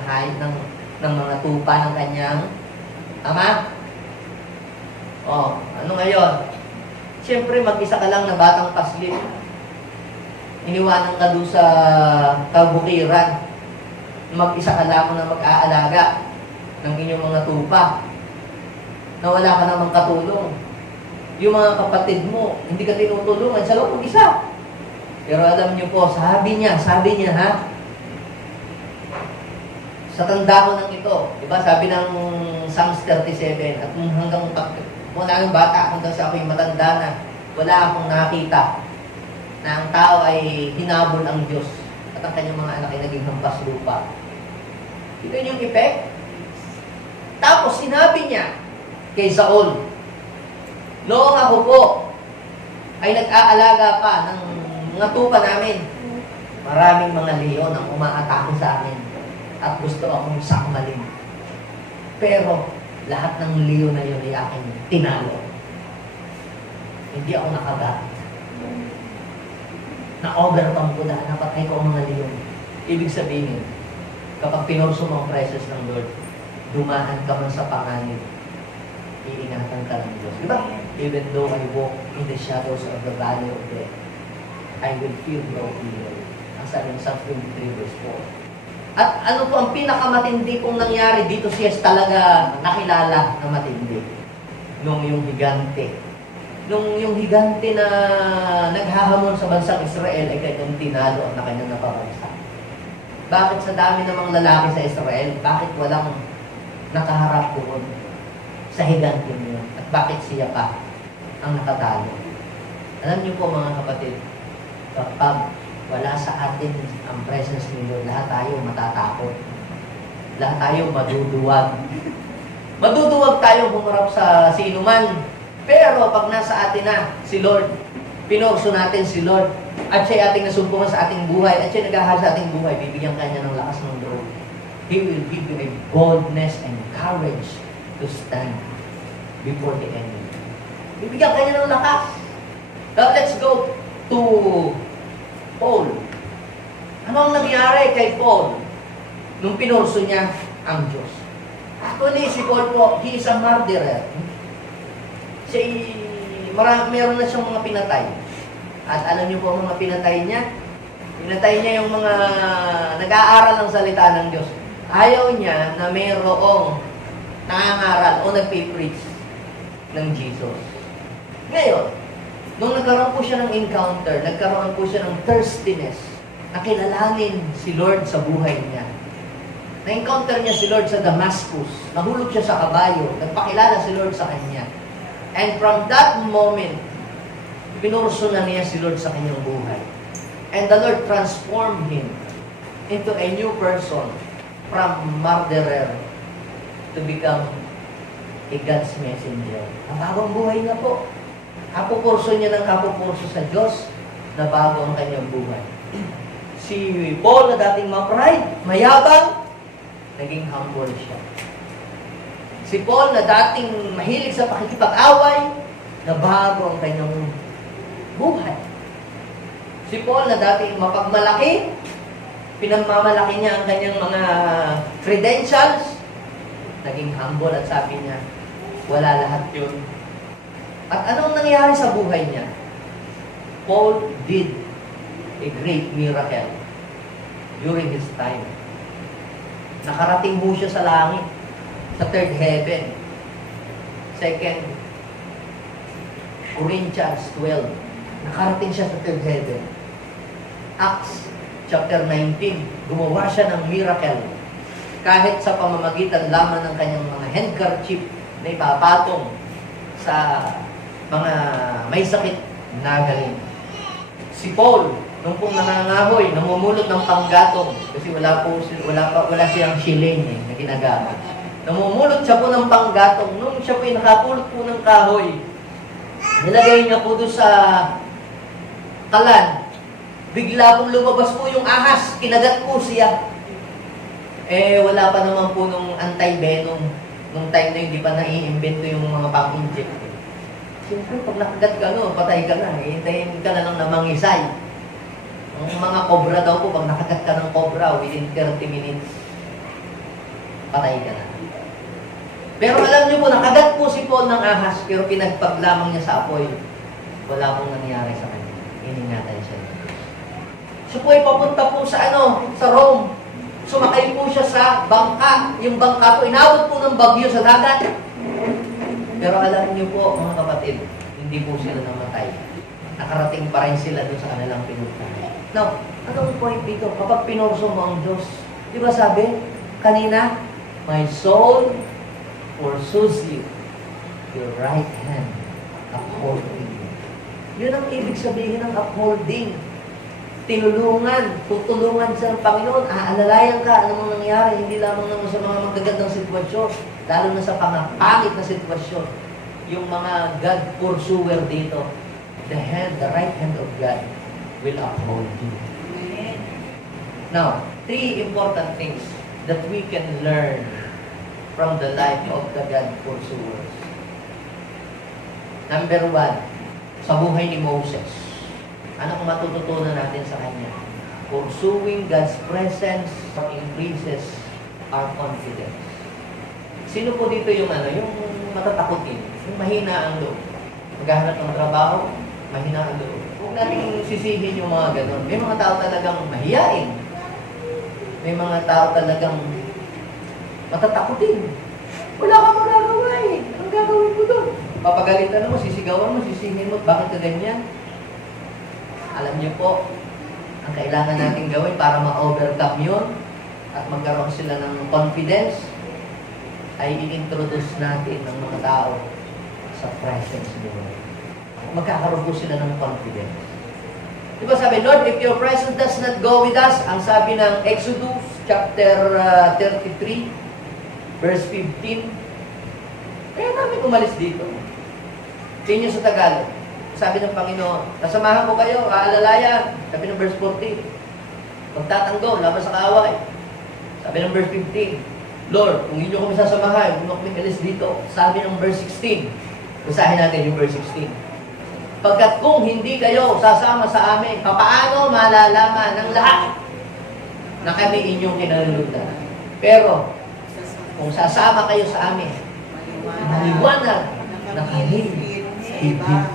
ng mga tupa ng kanyang ama? Oh, ano ngayon? Siyempre, mag-isa ka lang na batang paslit. Iniwanan ka doon sa kabukiran. Mag-isa ka lang na mag-aalaga ng inyong mga tupa. Na wala ka namang katulong. Yung mga kapatid mo, hindi ka tinutulungan, sa loob mag-isa. Pero alam niyo po, sabi niya ha, sa tanda ko ng ito, diba, sabi ng Psalms 37, at hanggang mula yung bata, hanggang sa ako'y matanda na, wala akong nakita na ang tao ay hinabol ang Diyos at ang kanyang mga anak ay naging hampas lupa. Ito yung effect. Tapos sinabi niya kay Saul, noong ako po ay nag-aalaga pa ng mga tupa namin, maraming mga leon ang umaatake sa amin at gusto akong sakmalin. Pero lahat ng leon na yun ay aking tinalo. Hindi ako nakagat. Na-overcome ko na, napatay ko ang mga leon. Ibig sabihin, kapag pinurso mo ang presence ng Lord, dumaan ka man sa panganib, iingatan ka ng Diyos. Diba? Even though I walk in the shadows of the valley of death, I will fear no evil. Ang sabi ng Psalm 23 verse 4. At ano po ang pinakamatindi pong nangyari dito, siya talaga nakilala na matindi. Nung yung higante. Nung yung higante na naghahamon sa bansang Israel ay kanyang tinalo at na kanyang napabansa. Bakit sa dami namang lalaki sa Israel, bakit walang nakaharap doon sa higante niyo? At bakit siya pa ang nakatalo? Alam niyo po mga kapatid, kapag wala sa atin ang presence ni Lord, lahat tayo matatakot. Lahat tayo maduduwag. Maduduwag tayo humarap sa sinuman. Pero pag nasa atin na si Lord, pinorso natin si Lord, at siya ating nasumpungan sa ating buhay, at siya naghahal sa ating buhay, bibigyan ka niya ng lakas ng loob. He will give you a boldness and courage to stand before the enemy. Bibigyan ka niya ng lakas. Now let's go to Paul. Ano ang nangyari kay Paul nung pinurso niya ang Diyos? Actually, si Paul po, he is a murderer. Meron na siyang mga pinatay. At alam niyo po ang mga pinatay niya? Pinatay niya yung mga nag-aaral ng salita ng Diyos. Ayaw niya na mayroong nangangaral o nagpipreach ng Jesus. Ngayon, nung nagkaroon po siya ng encounter, nagkaroon po siya ng thirstiness, nakilalanin si Lord sa buhay niya. Na-encounter niya si Lord sa Damascus, nahulog siya sa kabayo, nagpakilala si Lord sa kanya. And from that moment, pinurso na niya si Lord sa kanyang buhay. And the Lord transformed him into a new person from murderer to become a God's messenger. Ang bagong buhay na po. Kapupurso niya ng kapupurso sa Diyos na bago ang kanyang buhay. Si Paul na dating ma-pride, mayabang, naging humble siya. Si Paul na dating mahilig sa pakikipag-away, na bago ang kanyang buhay. Si Paul na dating mapagmalaki, pinagmamalaki niya ang kanyang mga credentials, naging humble at sabi niya, wala lahat yun. At anong nangyari sa buhay niya? Paul did a great miracle during his time. Nakarating mo siya sa langit, sa third heaven. 2 Corinthians 12. Nakarating siya sa third heaven. Acts chapter 19. Gumawa siya ng miracle. Kahit sa pamamagitan lamang ng kanyang mga handkerchief na ipapatong sa mga may sakit na galing. Si Paul, nung pong nangangahoy, namumulot ng panggatong kasi wala siyang shilling na ginagamit. Namumulot siya po ng panggatong. Nung siya po nakapulot po ng kahoy, nilagay niya po doon sa kalan. Bigla pong lumabas po yung ahas, kinagat po siya. Wala pa naman po nung anti-venom. Nung time na yun, di pa nai-invento yung mga pang-inject. Siyempre, pag nakagat ka, patay ka na. Hintayin ka na lang na mangisay. Ang mga cobra daw po, pag nakagat ka ng cobra, within 30 minutes, patay ka na. Pero alam niyo po, nakagat po si Paul ng ahas, pero pinagpag lamang niya sa apoy. Wala pong nangyari sa kanya. Iningatan siya. Siya po ay papunta po sa sa Rome. Sumakay po siya sa bangka. Yung bangka po, inabot po ng bagyo sa dagat. Pero alam niyo po, mga kapatid, hindi po sila namatay. Nakarating pa rin sila doon sa kanilang pinuntahan. Now, anong point dito? Kapag pinorso mo ang Diyos, di ba sabi, kanina, my soul pursues you, your right hand upholding you. Yun ang ibig sabihin ng upholding. Tinulungan, tutulungan sa Panginoon, aalalayan ka, ano mang nangyari, hindi lamang naman sa mga magagandang sitwasyon, lalo na sa pangapangit na sitwasyon. Yung mga God pursuer dito, the right hand of God will uphold you. Amen. Now, 3 important things that we can learn from the life of the God pursuers. Number 1, sa buhay ni Moses. Ano kung matututunan natin sa kanya? Pursuing God's presence increases our confidence. Sino po dito yung yung matatakotin? Yung mahina ang loob. Maghahanap ng trabaho, mahina ang loob. Huwag natin sisihin yung mga ganon. May mga tao talagang mahiyain. May mga tao talagang matatakotin. Wala kang magagawa eh. Anong gagawin mo doon? Papagalitan mo, sisigawan mo, sisihin mo, bakit ka ganyan? Alam niyo po, ang kailangan natin gawin para ma-overcome yun at magkaroon sila ng confidence ay i-introduce natin ng mga tao sa presence ni Lord. Magkakaroon po sila ng confidence. Diba sabi, Lord, if your presence does not go with us, ang sabi ng Exodus chapter 33, verse 15, kaya namin umalis dito. Tingin sa Tagalog. Sabi ng Panginoon, kasamahan ko kayo, aalalayan. Sabi ng verse 14, magtatanggol, laban sa kaaway. Sabi ng verse 15, Lord, kung hindi nyo kami sasamahan, huwag kami alis dito. Sabi ng verse 16, basahin natin yung verse 16. Pagkat kung hindi kayo sasama sa amin, papaano malalaman ng lahat na kami inyong kinalulutan? Pero, kung sasama kayo sa amin, maliwanag na kami higit.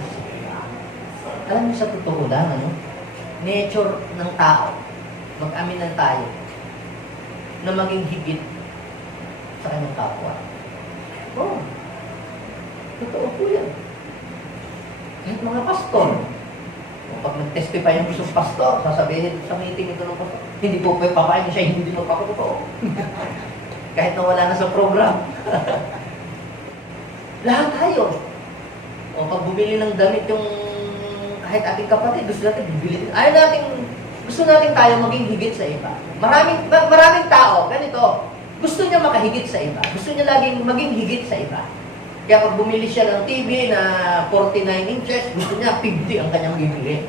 Alam niyo sa totoo lang, nature ng tao, mag-aminan tayo, na maging higit sa kanyang kapwa. Oo. Totoo po yan. Kahit mga pastor, pag nag-testify yung isang pastor, sasabihin sa meeting ito ng pastor, hindi po pwede papain siya, hindi mo pakatotoo. Kahit nawala na sa program. Lahat tayo. O pag bumili ng damit yung kahit ating kapatid, gusto natin bibili. Gusto natin tayo maging higit sa iba. Maraming tao, ganito, gusto niya makahigit sa iba. Gusto niya laging maging higit sa iba. Kaya pag bumili siya ng TV na 49 inches, gusto niya 50 ang kanyang bibili.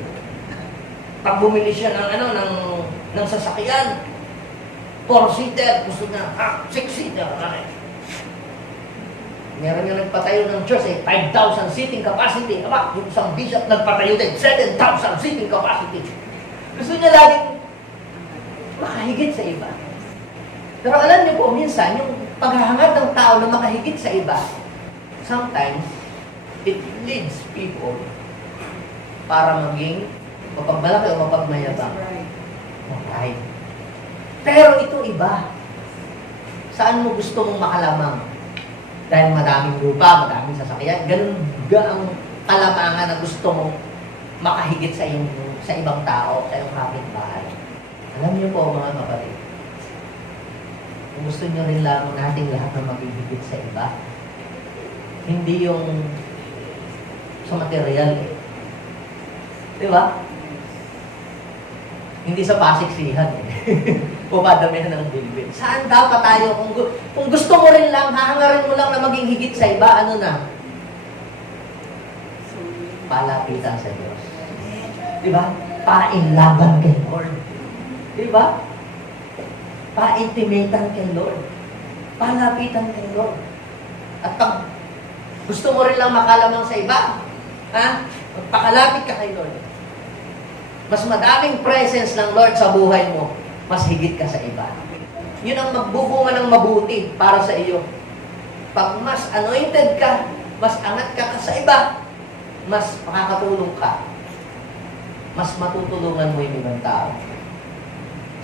Pag bumili siya ng sasakyan, 4-seater, gusto niya 6-seater. Meron yung nagpatayo ng church 5,000 seating capacity. Yung isang bishop nagpatayo din, 7,000 seating capacity. Gusto niya laging makahigit sa iba. Pero alam niyo po, minsan, yung paghahangad ng tao na makahigit sa iba, sometimes, it leads people para maging mapagmalaki o mapagmayabang. Okay. Pero ito iba. Saan mo gusto mong makalamang? Dahil madaming lupa, madaming sasakyan, ganun ga ang kalamangan na gusto mong makahigit sa ibang tao, sa iyong kapitbahay. Alam niyo po mga kapatid, kung gusto niyo rin lamang nating lahat na magigigit sa iba, hindi yung sa material eh. Di ba? Hindi sa pasiksihan eh. Pumadamihan ng bilbil. Saan dapat tayo? Kung gusto mo rin lang, hahangarin mo lang na maging higit sa iba, ano na? Palapitan sa Diyos. Di ba? painlaban kay Lord. Di ba? Paintimatean kay Lord. Palapitan kay Lord. At pag gusto mo rin lang makalamang sa iba, ha? Magpakalapit ka kay Lord. Mas madaming presence ng Lord sa buhay mo, mas higit ka sa iba. Yun ang magbubunga ng mabuti para sa iyo. Pag mas anointed ka, mas angat ka sa iba, mas makakatulong ka. Mas matutulungan mo yung ibang tao.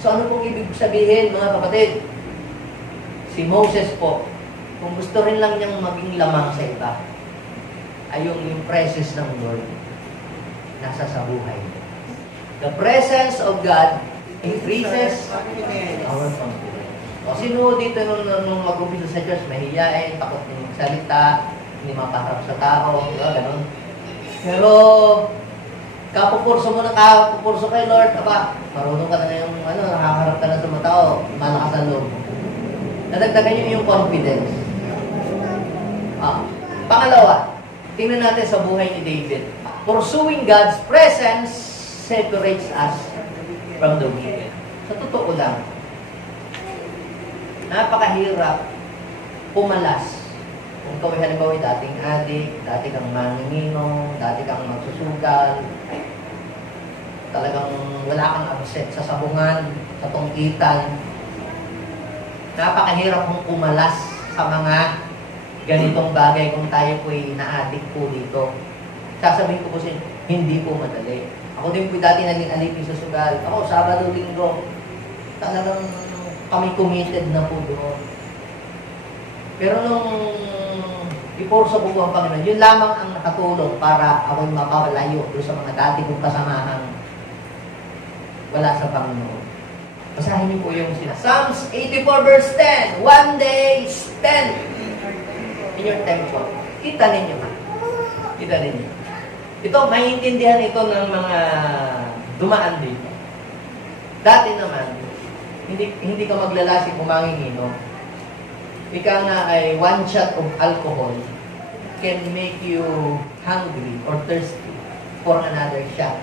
So ano pong ibig sabihin, mga kapatid? Si Moses po, kung gusto rin lang niyang maging lamang sa iba, ay yung presence ng Lord nasa sa buhay niya. The presence of God increases our confidence. O sino dito nung mag-umpisa sa church, mahihiyain, takot ng magsalita, hindi makaharap sa tao, di ba, ganun. Pero, kapupurso mo na kapupurso kay Lord, aba, marunong ka na yung, nakakaharap ka na sa mga tao, malakas ang loob mo. Nadagdagan niyo yung confidence. Pangalawa, tingnan natin sa buhay ni David. Pursuing God's presence separates us from the wicked. Sa totoo lang, napakahirap pumalas. Kung ikaw ay halimbawa dating adik, dati kang manginginom, dati kang magsusugal, talagang wala kang abset sa sabungan, sa tungkitan. Napakahirap mong pumalas sa mga ganitong bagay kung tayo po'y na-addict po dito. Sasabihin ko po siya, hindi po madali. Ako din po dati naging alipin sa sugal. Ako, Sabado, Linggo, talagang kami committed na po doon. Pero nung ipurso ko po ang Panginoon, yun lamang ang nakatulong para ako'y mapalayo doon sa mga dati kong kasamahan wala sa Panginoon. Basahin niyo po yung Psalms 84 verse 10. One day spent in your temple. Kita ninyo. Kita ninyo. Ito, maiintindihan ito ng mga dumaan dito. Dati naman, hindi ka maglalasing kung manginginom. Ika nga ay one shot of alcohol can make you hungry or thirsty for another shot.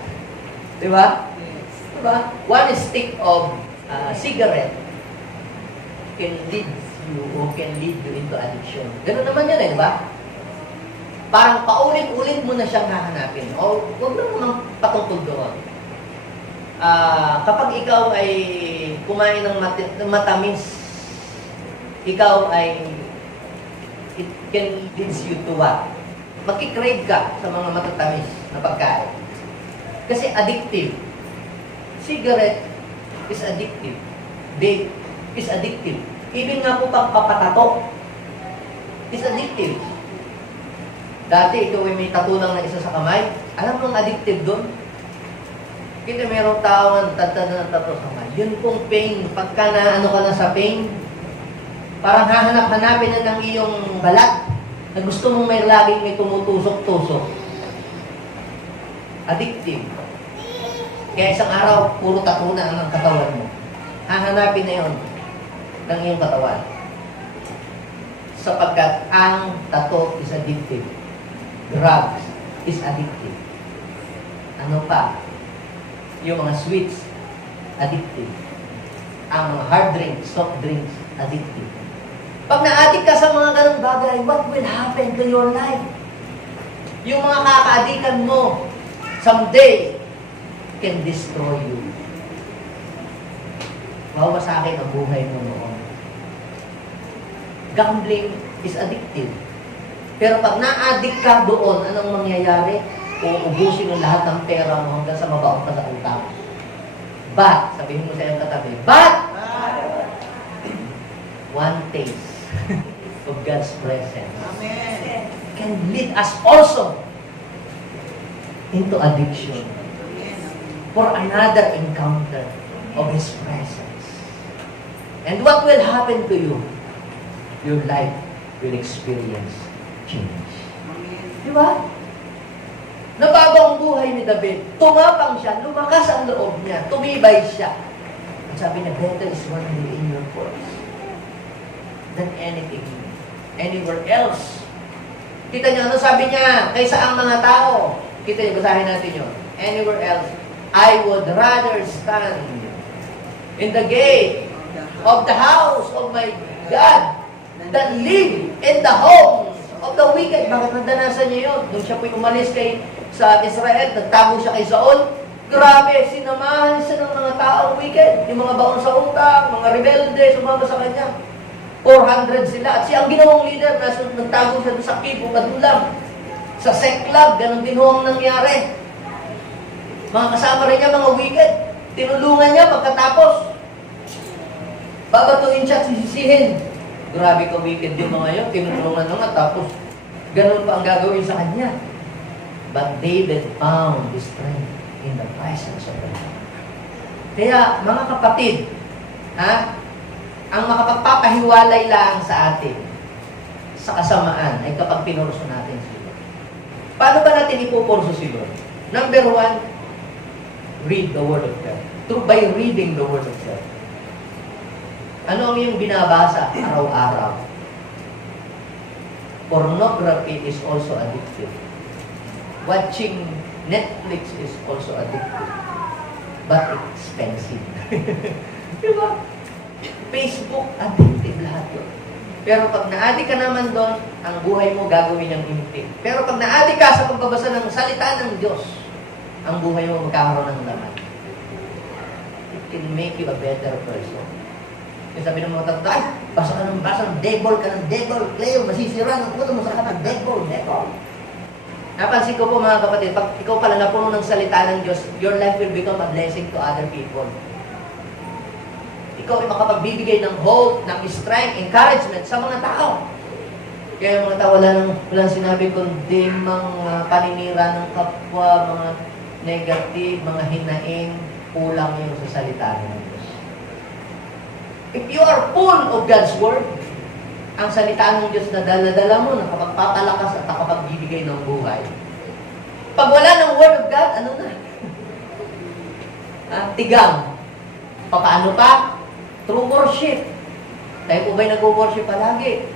Diba? Diba? One stick of cigarette can lead you into addiction. Ganun naman yan eh, diba? Parang paulit-ulit mo na siyang hahanapin. O, huwag lang naman patungkol doon. Kapag ikaw ay kumain ng matamis, ikaw ay it can leads you to what? Magkikrave ka sa mga matatamis na pagkain. Kasi addictive. Cigarette is addictive. Vape is addictive. Even nga po pagpapatato is addictive. Dati ikaw ay may tattoo lang na isa sa kamay. Alam mo ang addictive doon? Kita mayroong tao ang tattoo sa kamay. Yun pong pain. Pagka naano ka na sa pain, parang hahanap-hanapin na ng iyong balat na gusto mong may laging may tumutusok-tusok. Addictive. Kaya isang araw, puro tattoo na ang katawan mo. Hahanapin na yun ng iyong katawan. Sapagkat ang tattoo is addictive. Drugs is addictive. Ano pa? Yung mga sweets, addictive. Ang mga hard drinks, soft drinks, addictive. Pag na-addict ka sa mga ganong bagay, what will happen to your life? Yung mga kaka-addikan mo, someday, can destroy you. Mawawasakin ang buhay mo noon. Gambling is addictive. Pero pag na-addict ka doon, anong mangyayari? Uubusin mo lahat ng pera mo hanggang sa mabaon ka sa utang. But, sabihin mo sa iyong katabi, but, one taste of God's presence Amen. can lead us also into addiction for another encounter of His presence. And what will happen to you? Your life will experience change. Di ba? Nabago ang buhay ni David. Tumapang siya, lumakas ang loob niya, tumibay siya. At sabi niya, better is one day in your course than anything, anywhere else. Kita niyo, ano sabi niya? Kaysa ang mga tao. Kita niyo, basahin natin yun. Anywhere else I would rather stand in the gate of the house of my God than live in the homes of the wicked. Bakit nadanasan niyo yun? Nung siya po'y umalis sa Israel, nagtago siya kay Saul, grabe, sinamahan siya ng mga taong wicked, yung mga baon sa utang, mga rebelde, sumama sa kanya. 400 sila. At siya ang ginawang leader, nagtago siya sa Kibo, Kadulang. Sa Seklag, ganun din ho ang nangyari. Mga kasama rin niya, mga wicked. Tinulungan niya pagkatapos. Babatuin siya at sisisihin. Grabe ka wicked yung mga yun. Tinulungan nga tapos ganun pa ang gagawin sa kanya. But David found his strength in the presence of the Lord. Kaya, mga kapatid, ang makapagpapahiwalay lang sa atin sa kasamaan ay kapag pinurso natin si Lord. Paano ba natin ipupurso si Lord? Number 1, read the Word of God. By reading the Word of God. Ano ang iyong binabasa araw-araw? Pornography is also addictive. Watching Netflix is also addictive. But expensive. Diba? Facebook, addictive lahat yun. Pero pag na-addict ka naman doon, ang buhay mo gagawin niyang impig. Pero pag na-addict ka sa pagbabasa ng salita ng Diyos, ang buhay mo magkakaroon ng laman. It can make you a better person. Yung sabi ng mga tao, ay, basa ng devil ka ng devil, Cleo, masisira ng ulo mo sa ka ng devil. Napansin ko po mga kapatid, pag ikaw pala napuno ng salita ng Diyos, your life will become a blessing to other people. Ikaw ay makapagbibigay ng hope, ng strength, encouragement sa mga tao. Kaya yung mga tao, walang sinabi kundi mga paninira ng kapwa, mga negative, mga hinaing, kulang yung sa salita ng Diyos. If you are full of God's Word, ang salita ng Diyos na dala-dala mo, nakapagpapalakas at nakapagbibigay ng buhay. Pag wala ng Word of God, ano na? Tigang. Paano pa? Through worship. Tayo po ba'y nag-worship palagi?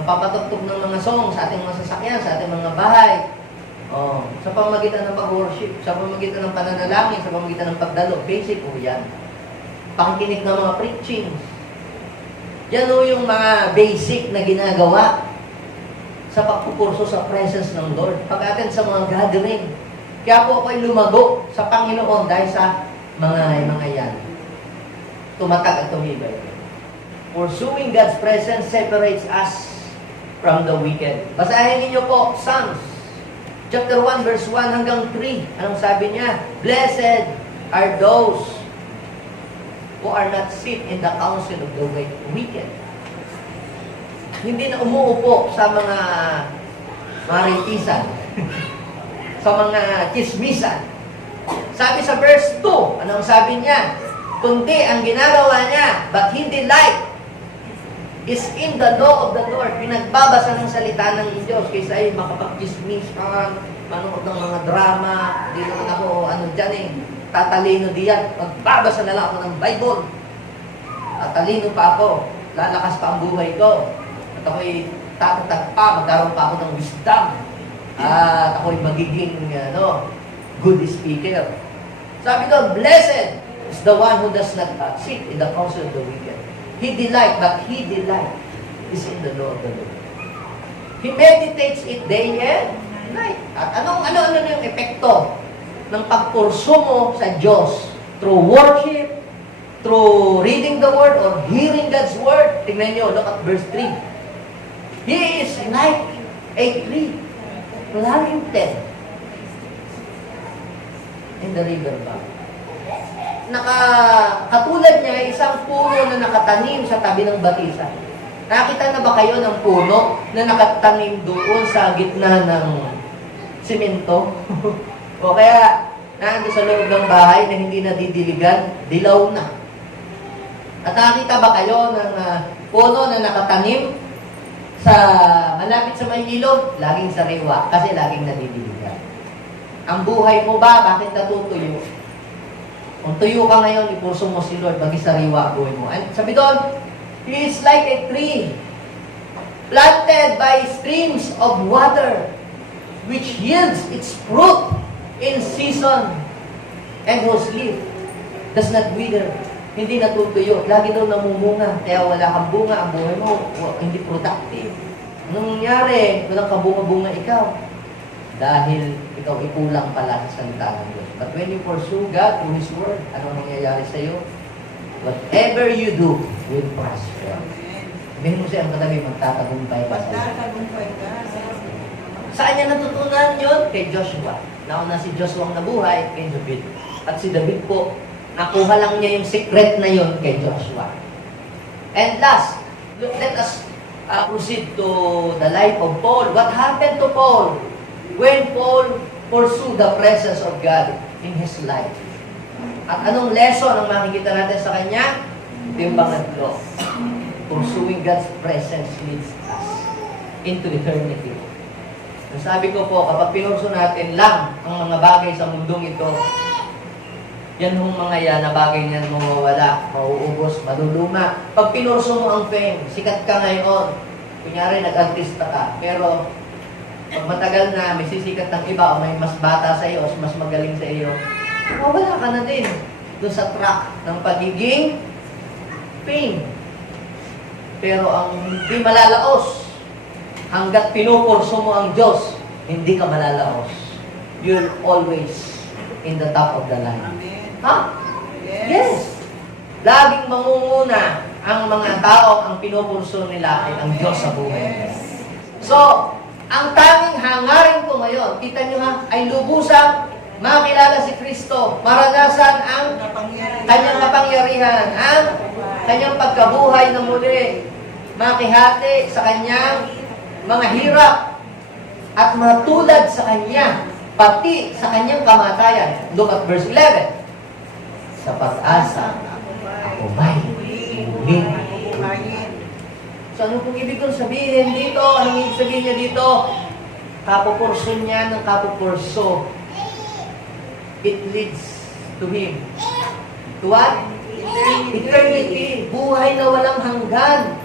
Ang papatugtog ng mga song sa ating mga sasakyan, sa ating mga bahay. Sa pamamagitan ng pag-worship, sa pamamagitan ng pananalangin, sa pamamagitan ng pagdalo. Basic po yan. Pakikinig ng mga preachings. Yan o yung mga basic na ginagawa sa pagpupurso sa presence ng Lord. Pag-attend sa mga gathering. Kaya po ako'y lumago sa Panginoon dahil sa mga yan. Tumatag at tumibay. Pursuing God's presence separates us from the wicked. Basahin niyo po, Psalms, chapter 1, verse 1 hanggang 3. Anong sabi niya? Blessed are those who are not sit in the council of the wicked. Hindi na umuupo sa mga maritisan, sa mga chismisan. Sabi sa verse 2, anong sabi niya? Kundi ang ginagawa niya, but hindi like, is in the law of the Lord. Pinagbabasa ng salita ng Diyos kaysa ay makapag-chismis ka, manood ng mga drama, hindi naman ako, tatalino diyan. Magbabasa na lang ako ng Bible. Tatalino pa ako. Lalakas pa ang buhay ko. At ako'y tatatag pa, magkaroon pa ako ng wisdom. At ako'y magiging, good speaker. Sabi doon, blessed is the one who does not sit in the council of the wicked. He delight is in the law of the Lord. He meditates it day and night. At ano yung epekto ng pagpurso mo sa Diyos through worship, through reading the Word, or hearing God's Word? Tingnan nyo, look at verse 3. He is like a tree planted in the river bank. Katulad niya, isang puno na nakatanim sa tabi ng batisan. Nakita na ba kayo ng puno na nakatanim doon sa gitna ng simento? O kaya, nando sa loob ng bahay na hindi nadidiligan, dilaw na. At nakita ba kayo ng puno na nakatanim sa malapit sa may ilog? Laging sariwa, kasi laging nadidiligan. Ang buhay mo ba, bakit natutuyo? Kung tuyo ka ngayon, ipurso mo si Lord, maging sariwa ang buhay mo. And sabi doon, He is like a tree planted by streams of water, which yields its fruit in season, and whose leaf does not wither. Hindi natutuyo. Lagi daw namumunga. Kaya wala kang bunga. Ang buhay mo, hindi productive. Anong nangyari? Walang kabunga-bunga ikaw. Dahil ikaw ikulang pala sa salita ng Diyos. But when you pursue God through His Word, anong nangyayari sa iyo? Whatever you do will prosper. Sabihin mo siya ang katabi, magtatagumpay pa sa iyo. Magtatagumpay ka. Saan niya natutunan yun? Kay Joshua. Nauna si Joshua ang nabuhay kay David. At si David po, nakuha lang niya yung secret na yun kay Joshua. And last, let us proceed to the life of Paul. What happened to Paul when Paul pursued the presence of God in his life? At anong lesson ang makikita natin sa kanya? Ito yung pangatlo. Pursuing God's presence leads us into eternity. Sabi ko po, kapag pinurso natin lang ang mga bagay sa mundong ito, yan hong mga yan na bagay niyan mawawala, mauubos, maluluma. Pag pinurso mo ang fame, sikat ka ngayon, kunyari nag-artista ka, pero pag matagal na, may sisikat ng iba o may mas bata sa iyo o mas magaling sa iyo, mawawala ka na din doon sa track ng pagiging fame. Pero ang hindi malalaos, hanggat pinupurso mo ang Diyos, hindi ka malalaos. You're always in the top of the line. Amen. Ha? Yes. Laging mangunguna ang mga tao, ang pinupurso nila ay ang Diyos sa buhay nila. So, ang tanging hangarin ko ngayon, kita nyo ha, ay lubusang makilala si Kristo, maranasan ang kanyang kapangyarihan, ang kanyang pagkabuhay na muli, makihati sa kanyang mga hirap at matulad sa kanya, pati sa kanyang kamatayan. Look at verse 11. Sa pag-asa, ako may muling buhay. So, ano pong ibig kong sabihin dito? Anong ibig sabihin niya dito? Kapupurso niya ng kapupurso. It leads to Him. To what? Eternity. Buhay na walang hanggan.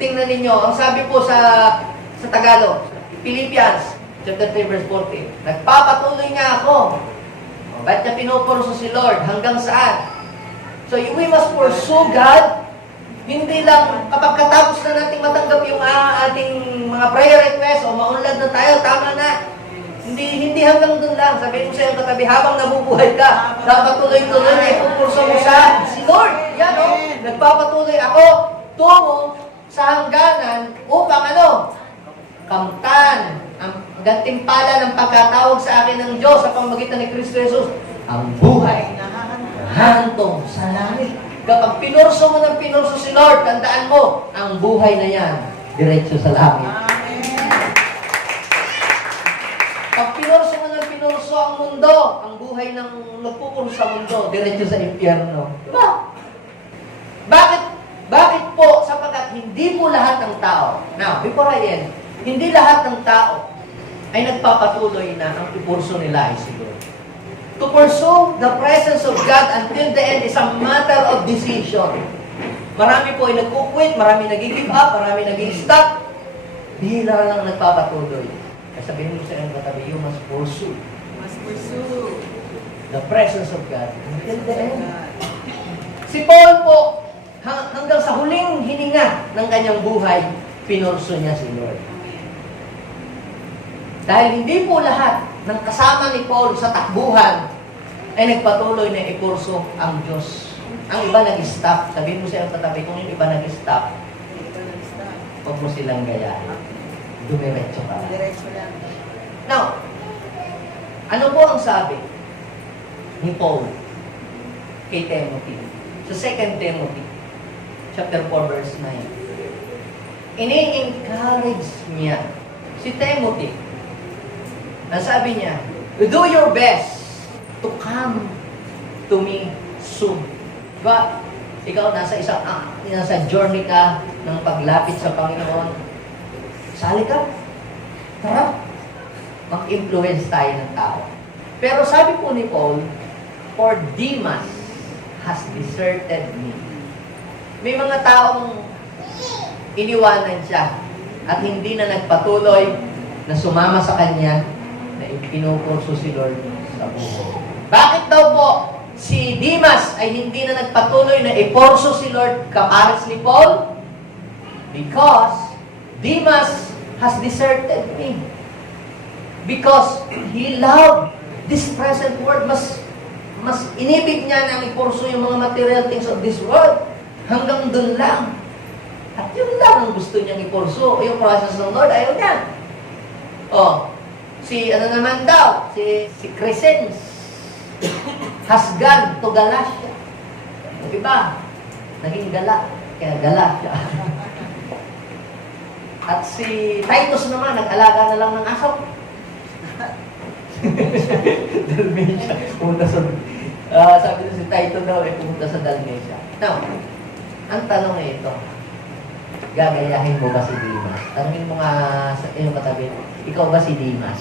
Tingnan ninyo, ang sabi po sa Tagalog, Philippians, chapter 3, verse 14, nagpapatuloy nga ako. Ba't niya pinupurso si Lord? Hanggang saan? So, we must pursue God. Hindi lang kapag katapos na natin matanggap yung ating mga prayer request o maunlad na tayo, tama na. Hindi hanggang doon lang. Sabihin mo sa iyong katabi, habang nabubuhay ka, dapat tuloy-tuloy na ipupurso mo sa si Lord. Yan o. Nagpapatuloy ako tungo sa hangganan upang ano? Kamtan ang gantimpala ng pagkatawag sa akin ng Diyos sa pamamagitan ni Kristo Jesus, ang buhay na hahantong sa langit. Kapag pinurso mo ng pinurso si Lord, tandaan mo, ang buhay na yan, diretso sa langit. Pag pinurso mo ng pinurso ang mundo, ang buhay ng nagpupurso sa mundo, diretso sa impyerno. Diba? Bakit po? Sapagkat hindi po lahat ng tao, now, before I end, hindi lahat ng tao ay nagpapatuloy na ang ipurso nila ay si Lord. To pursue the presence of God until the end is a matter of decision. Marami po ay nagkukwit, marami nag-give up, marami nag-stop. Bihira lang nagpapatuloy. Kaya sabihin mo sa iyong katabi, you must pursue. Must pursue The presence of God until the end. Si Paul po, hanggang sa huling hininga ng kanyang buhay, pinurso niya si Lord. Dahil hindi po lahat ng kasama ni Paul sa takbuhan ay nagpatuloy na ipurso ang Diyos. Ang iba nag-stop. Sabihin mo sa iyong katabi, kung yung iba nag-stop, huwag mo silang gayahin. Dumiretso ka lang. Diretso lang. Now, ano po ang sabi ni Paul kay Timothy? Sa 2 Timothy, chapter 4, verse 9. Ini-encourage niya si Timothy. Nasabi niya, do your best to come to me soon. Diba? Ikaw nasa journey ka ng paglapit sa Panginoon. Sali ka. Tara. Mag-influence tayo ng tao. Pero sabi po ni Paul, for Demas has deserted me. May mga taong iniwanan siya at hindi na nagpatuloy na sumama sa kanya na ipinupurso si Lord sa buhay. Bakit daw po si Demas ay hindi na nagpatuloy na iporso si Lord kapares ni Paul? Because Demas has deserted me. Because he loved this present world. Mas inibig niya na iporso yung mga material things of this world. Hanggang dun lang. At yun lang ang gusto niyang iporso. Yung process ng Lord, ayaw niya. Ano naman daw? Si Crescens. Hasgan to Galatia. Yung iba, naging gala. Kaya Galatia. At si Titus naman, nag-alaga na lang ng aso. Dalmatia. Pumunta sa... sabi na si Titus daw, pumunta sa Dalmatia. Now, ang tanong ay ito. Gagayahin mo ba si Demas? Tanungin mo nga sa iyong katabi, ikaw ba si Demas?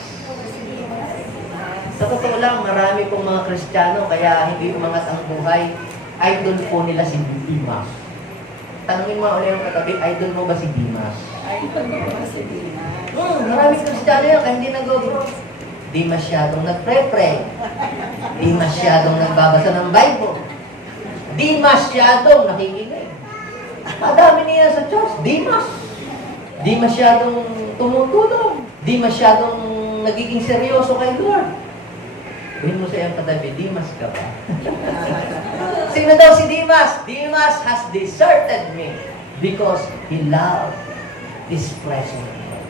Sa totoo lang, marami pong mga Kristiyano, kaya hindi umangat ang buhay. Idol po nila si Demas. Tanungin mo ulit yung katabi, idol mo ba si Demas? Idol mo ba si Demas? Marami Kristiyano yan, kaya hindi nag-grow. Di masyadong nagpre-pray. Di masyadong nagbabasa ng Bible. Di masyadong nakikinig. Madami niya sa church. Demas. Di masyadong tumutulong. Di masyadong nagiging seryoso kay Lord. Sabihin mo sa iyong katabi, Demas ka ba? Sino daw si Demas? Demas has deserted me because he loved this present world.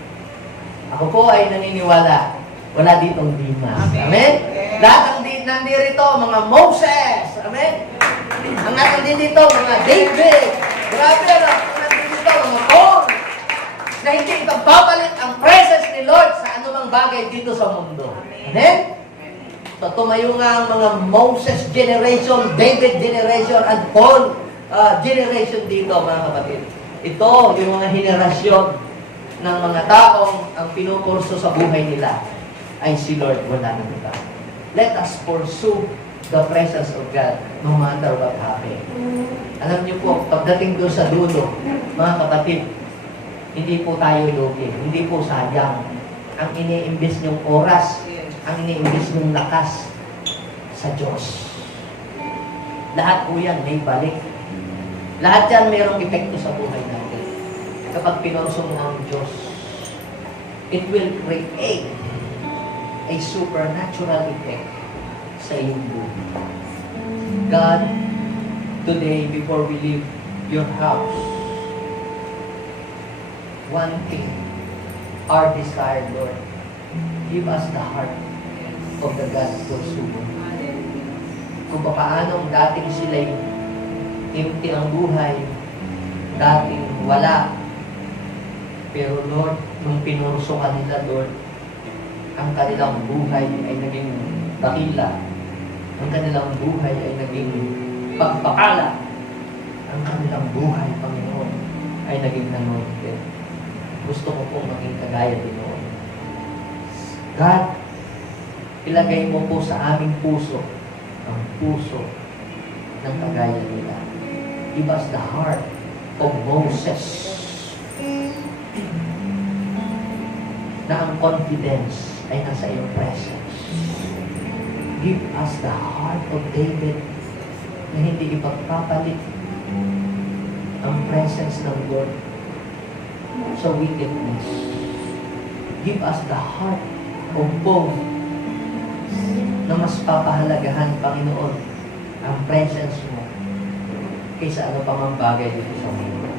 Ako po ay naniniwala, wala ditong Demas. Amen? Lahat ang nandirito, mga Moses. Amen? Ang nandito, mga David. Grabe na, ang nandito, mga Paul. Na hindi ipagpapalit ang presence ni Lord sa anumang bagay dito sa mundo. Amen? So, tumayo nga ang mga Moses generation, David generation, and Paul generation dito, mga kapatid. Ito, yung mga henerasyon ng mga taong ang pinupurso sa buhay nila ay si Lord, wala na iba. Let us pursue the presence of God no matter what happens. Alam niyo po, pagdating doon sa dulo, mga kapatid, hindi po tayo lugi, hindi po sayang ang iniimbis niyong oras, ang iniimbis niyong lakas sa Diyos. Lahat po yan may balik. Lahat yan mayroong epekto sa buhay natin. Kapag pinurso mo ang Diyos, it will create a supernatural effect sa iyong buhay. God, today, before we leave your house, one thing, our desire, Lord, give us the heart of the God pursuer. Kung paano dating sila'y empty ang buhay, dating wala, pero Lord, nung pinurso kanila, Lord, ang kanilang buhay ay naging dakila. Ang kanilang buhay ay naging pagpakala. Ang kanilang buhay, Panginoon, ay naging nanonood. Gusto ko pong maging kagaya din noon. God, ilagay mo po sa aming puso ang puso ng kagaya nila. Give us the heart of Moses na ang confidence ay nasa iyong presence. Give us the heart of David na hindi ipagpapalit ang presence ng Lord sa wickedness. Give us the heart of both na mas papahalagahan, Panginoon, ang presence mo kaysa ano pa mang bagay dito sa mundo.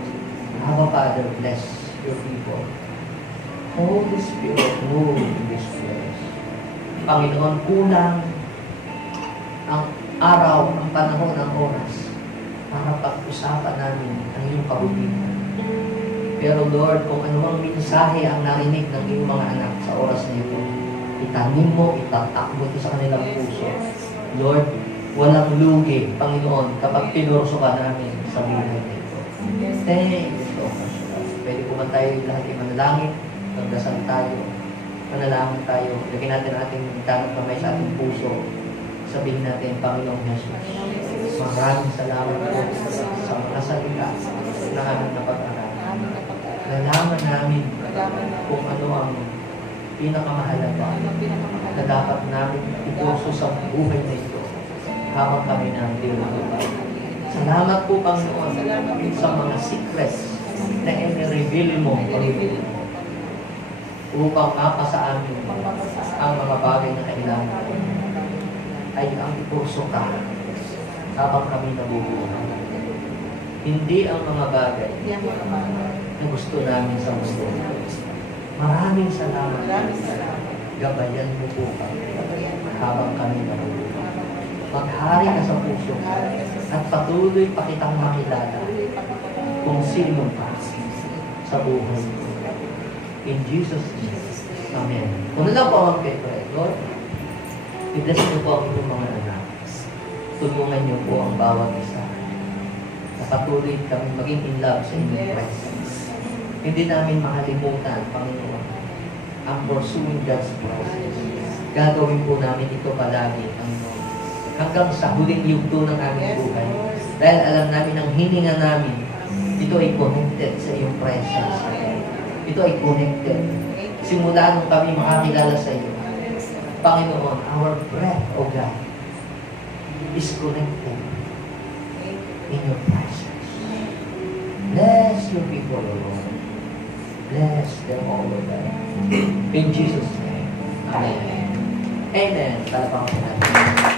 Our Father, bless your people. Holy Spirit, move in this place. Panginoon, kulang ang araw, ang panahon, ang oras para pag-usapan namin ang iyong kabutihan. Pero Lord, kung anumang mensahe ang narinig ng iyong mga anak sa oras na ito, itanim mo, itatak mo ito sa kanilang puso. Lord, walang lugi, Panginoon, kapag pinurso ka namin sa buhay nito. Thank you so much, Lord. Pwede po man tayo lahat ay manalangin, magdasal tayo, manalangin tayo, lagyan natin ating tanong kamay sa ating puso, sabihin natin, Panginoong Jesus, maraming salamat po sa mga salita na aming napag-aralan. Nalaman namin kung ano ang pinakamahalaga Ang pinakamahalaga. na dapat namin ipuso sa buhay na ito habang kami nandito. Salamat po, Panginoon, sa mga secrets na i-reveal mo, I-reveal mo. upang mapa sa amin ang mga bagay na kailangan ay ang ipuso ka habang kami nabubuhay. Hindi ang mga bagay Yan mo naman. na gusto namin sa mundo. Maraming salamat. Maraming salamat. Gabayan mo po kami Gabayan mo. habang kami nabubuhay. Maghari ka sa puso ko at patuloy pa kitang makilala kung sino pa sa buhay mo. In Jesus' name. Amen. Kung lang po ang pray, Lord, i-bless niyo po ang inyong mga anak. Tulungan niyo po ang bawat isa na patuloy kami maging in love sa inyong presence. Hindi namin makalimutan, Panginoon, ang pursuing God's process. Gagawin po namin ito palagi, Panginoon, hanggang sa huling yugto ng aming buhay. Dahil alam namin ang hininga namin, ito ay connected sa iyong presence. Ito ay connected. Simula nung kami makakilala sa iyo, Panginoon, our breath, O God, is connected in your presence. Bless your people, O Lord. Bless them all, O God. In Jesus' name. Amen. Amen. Talapang natin.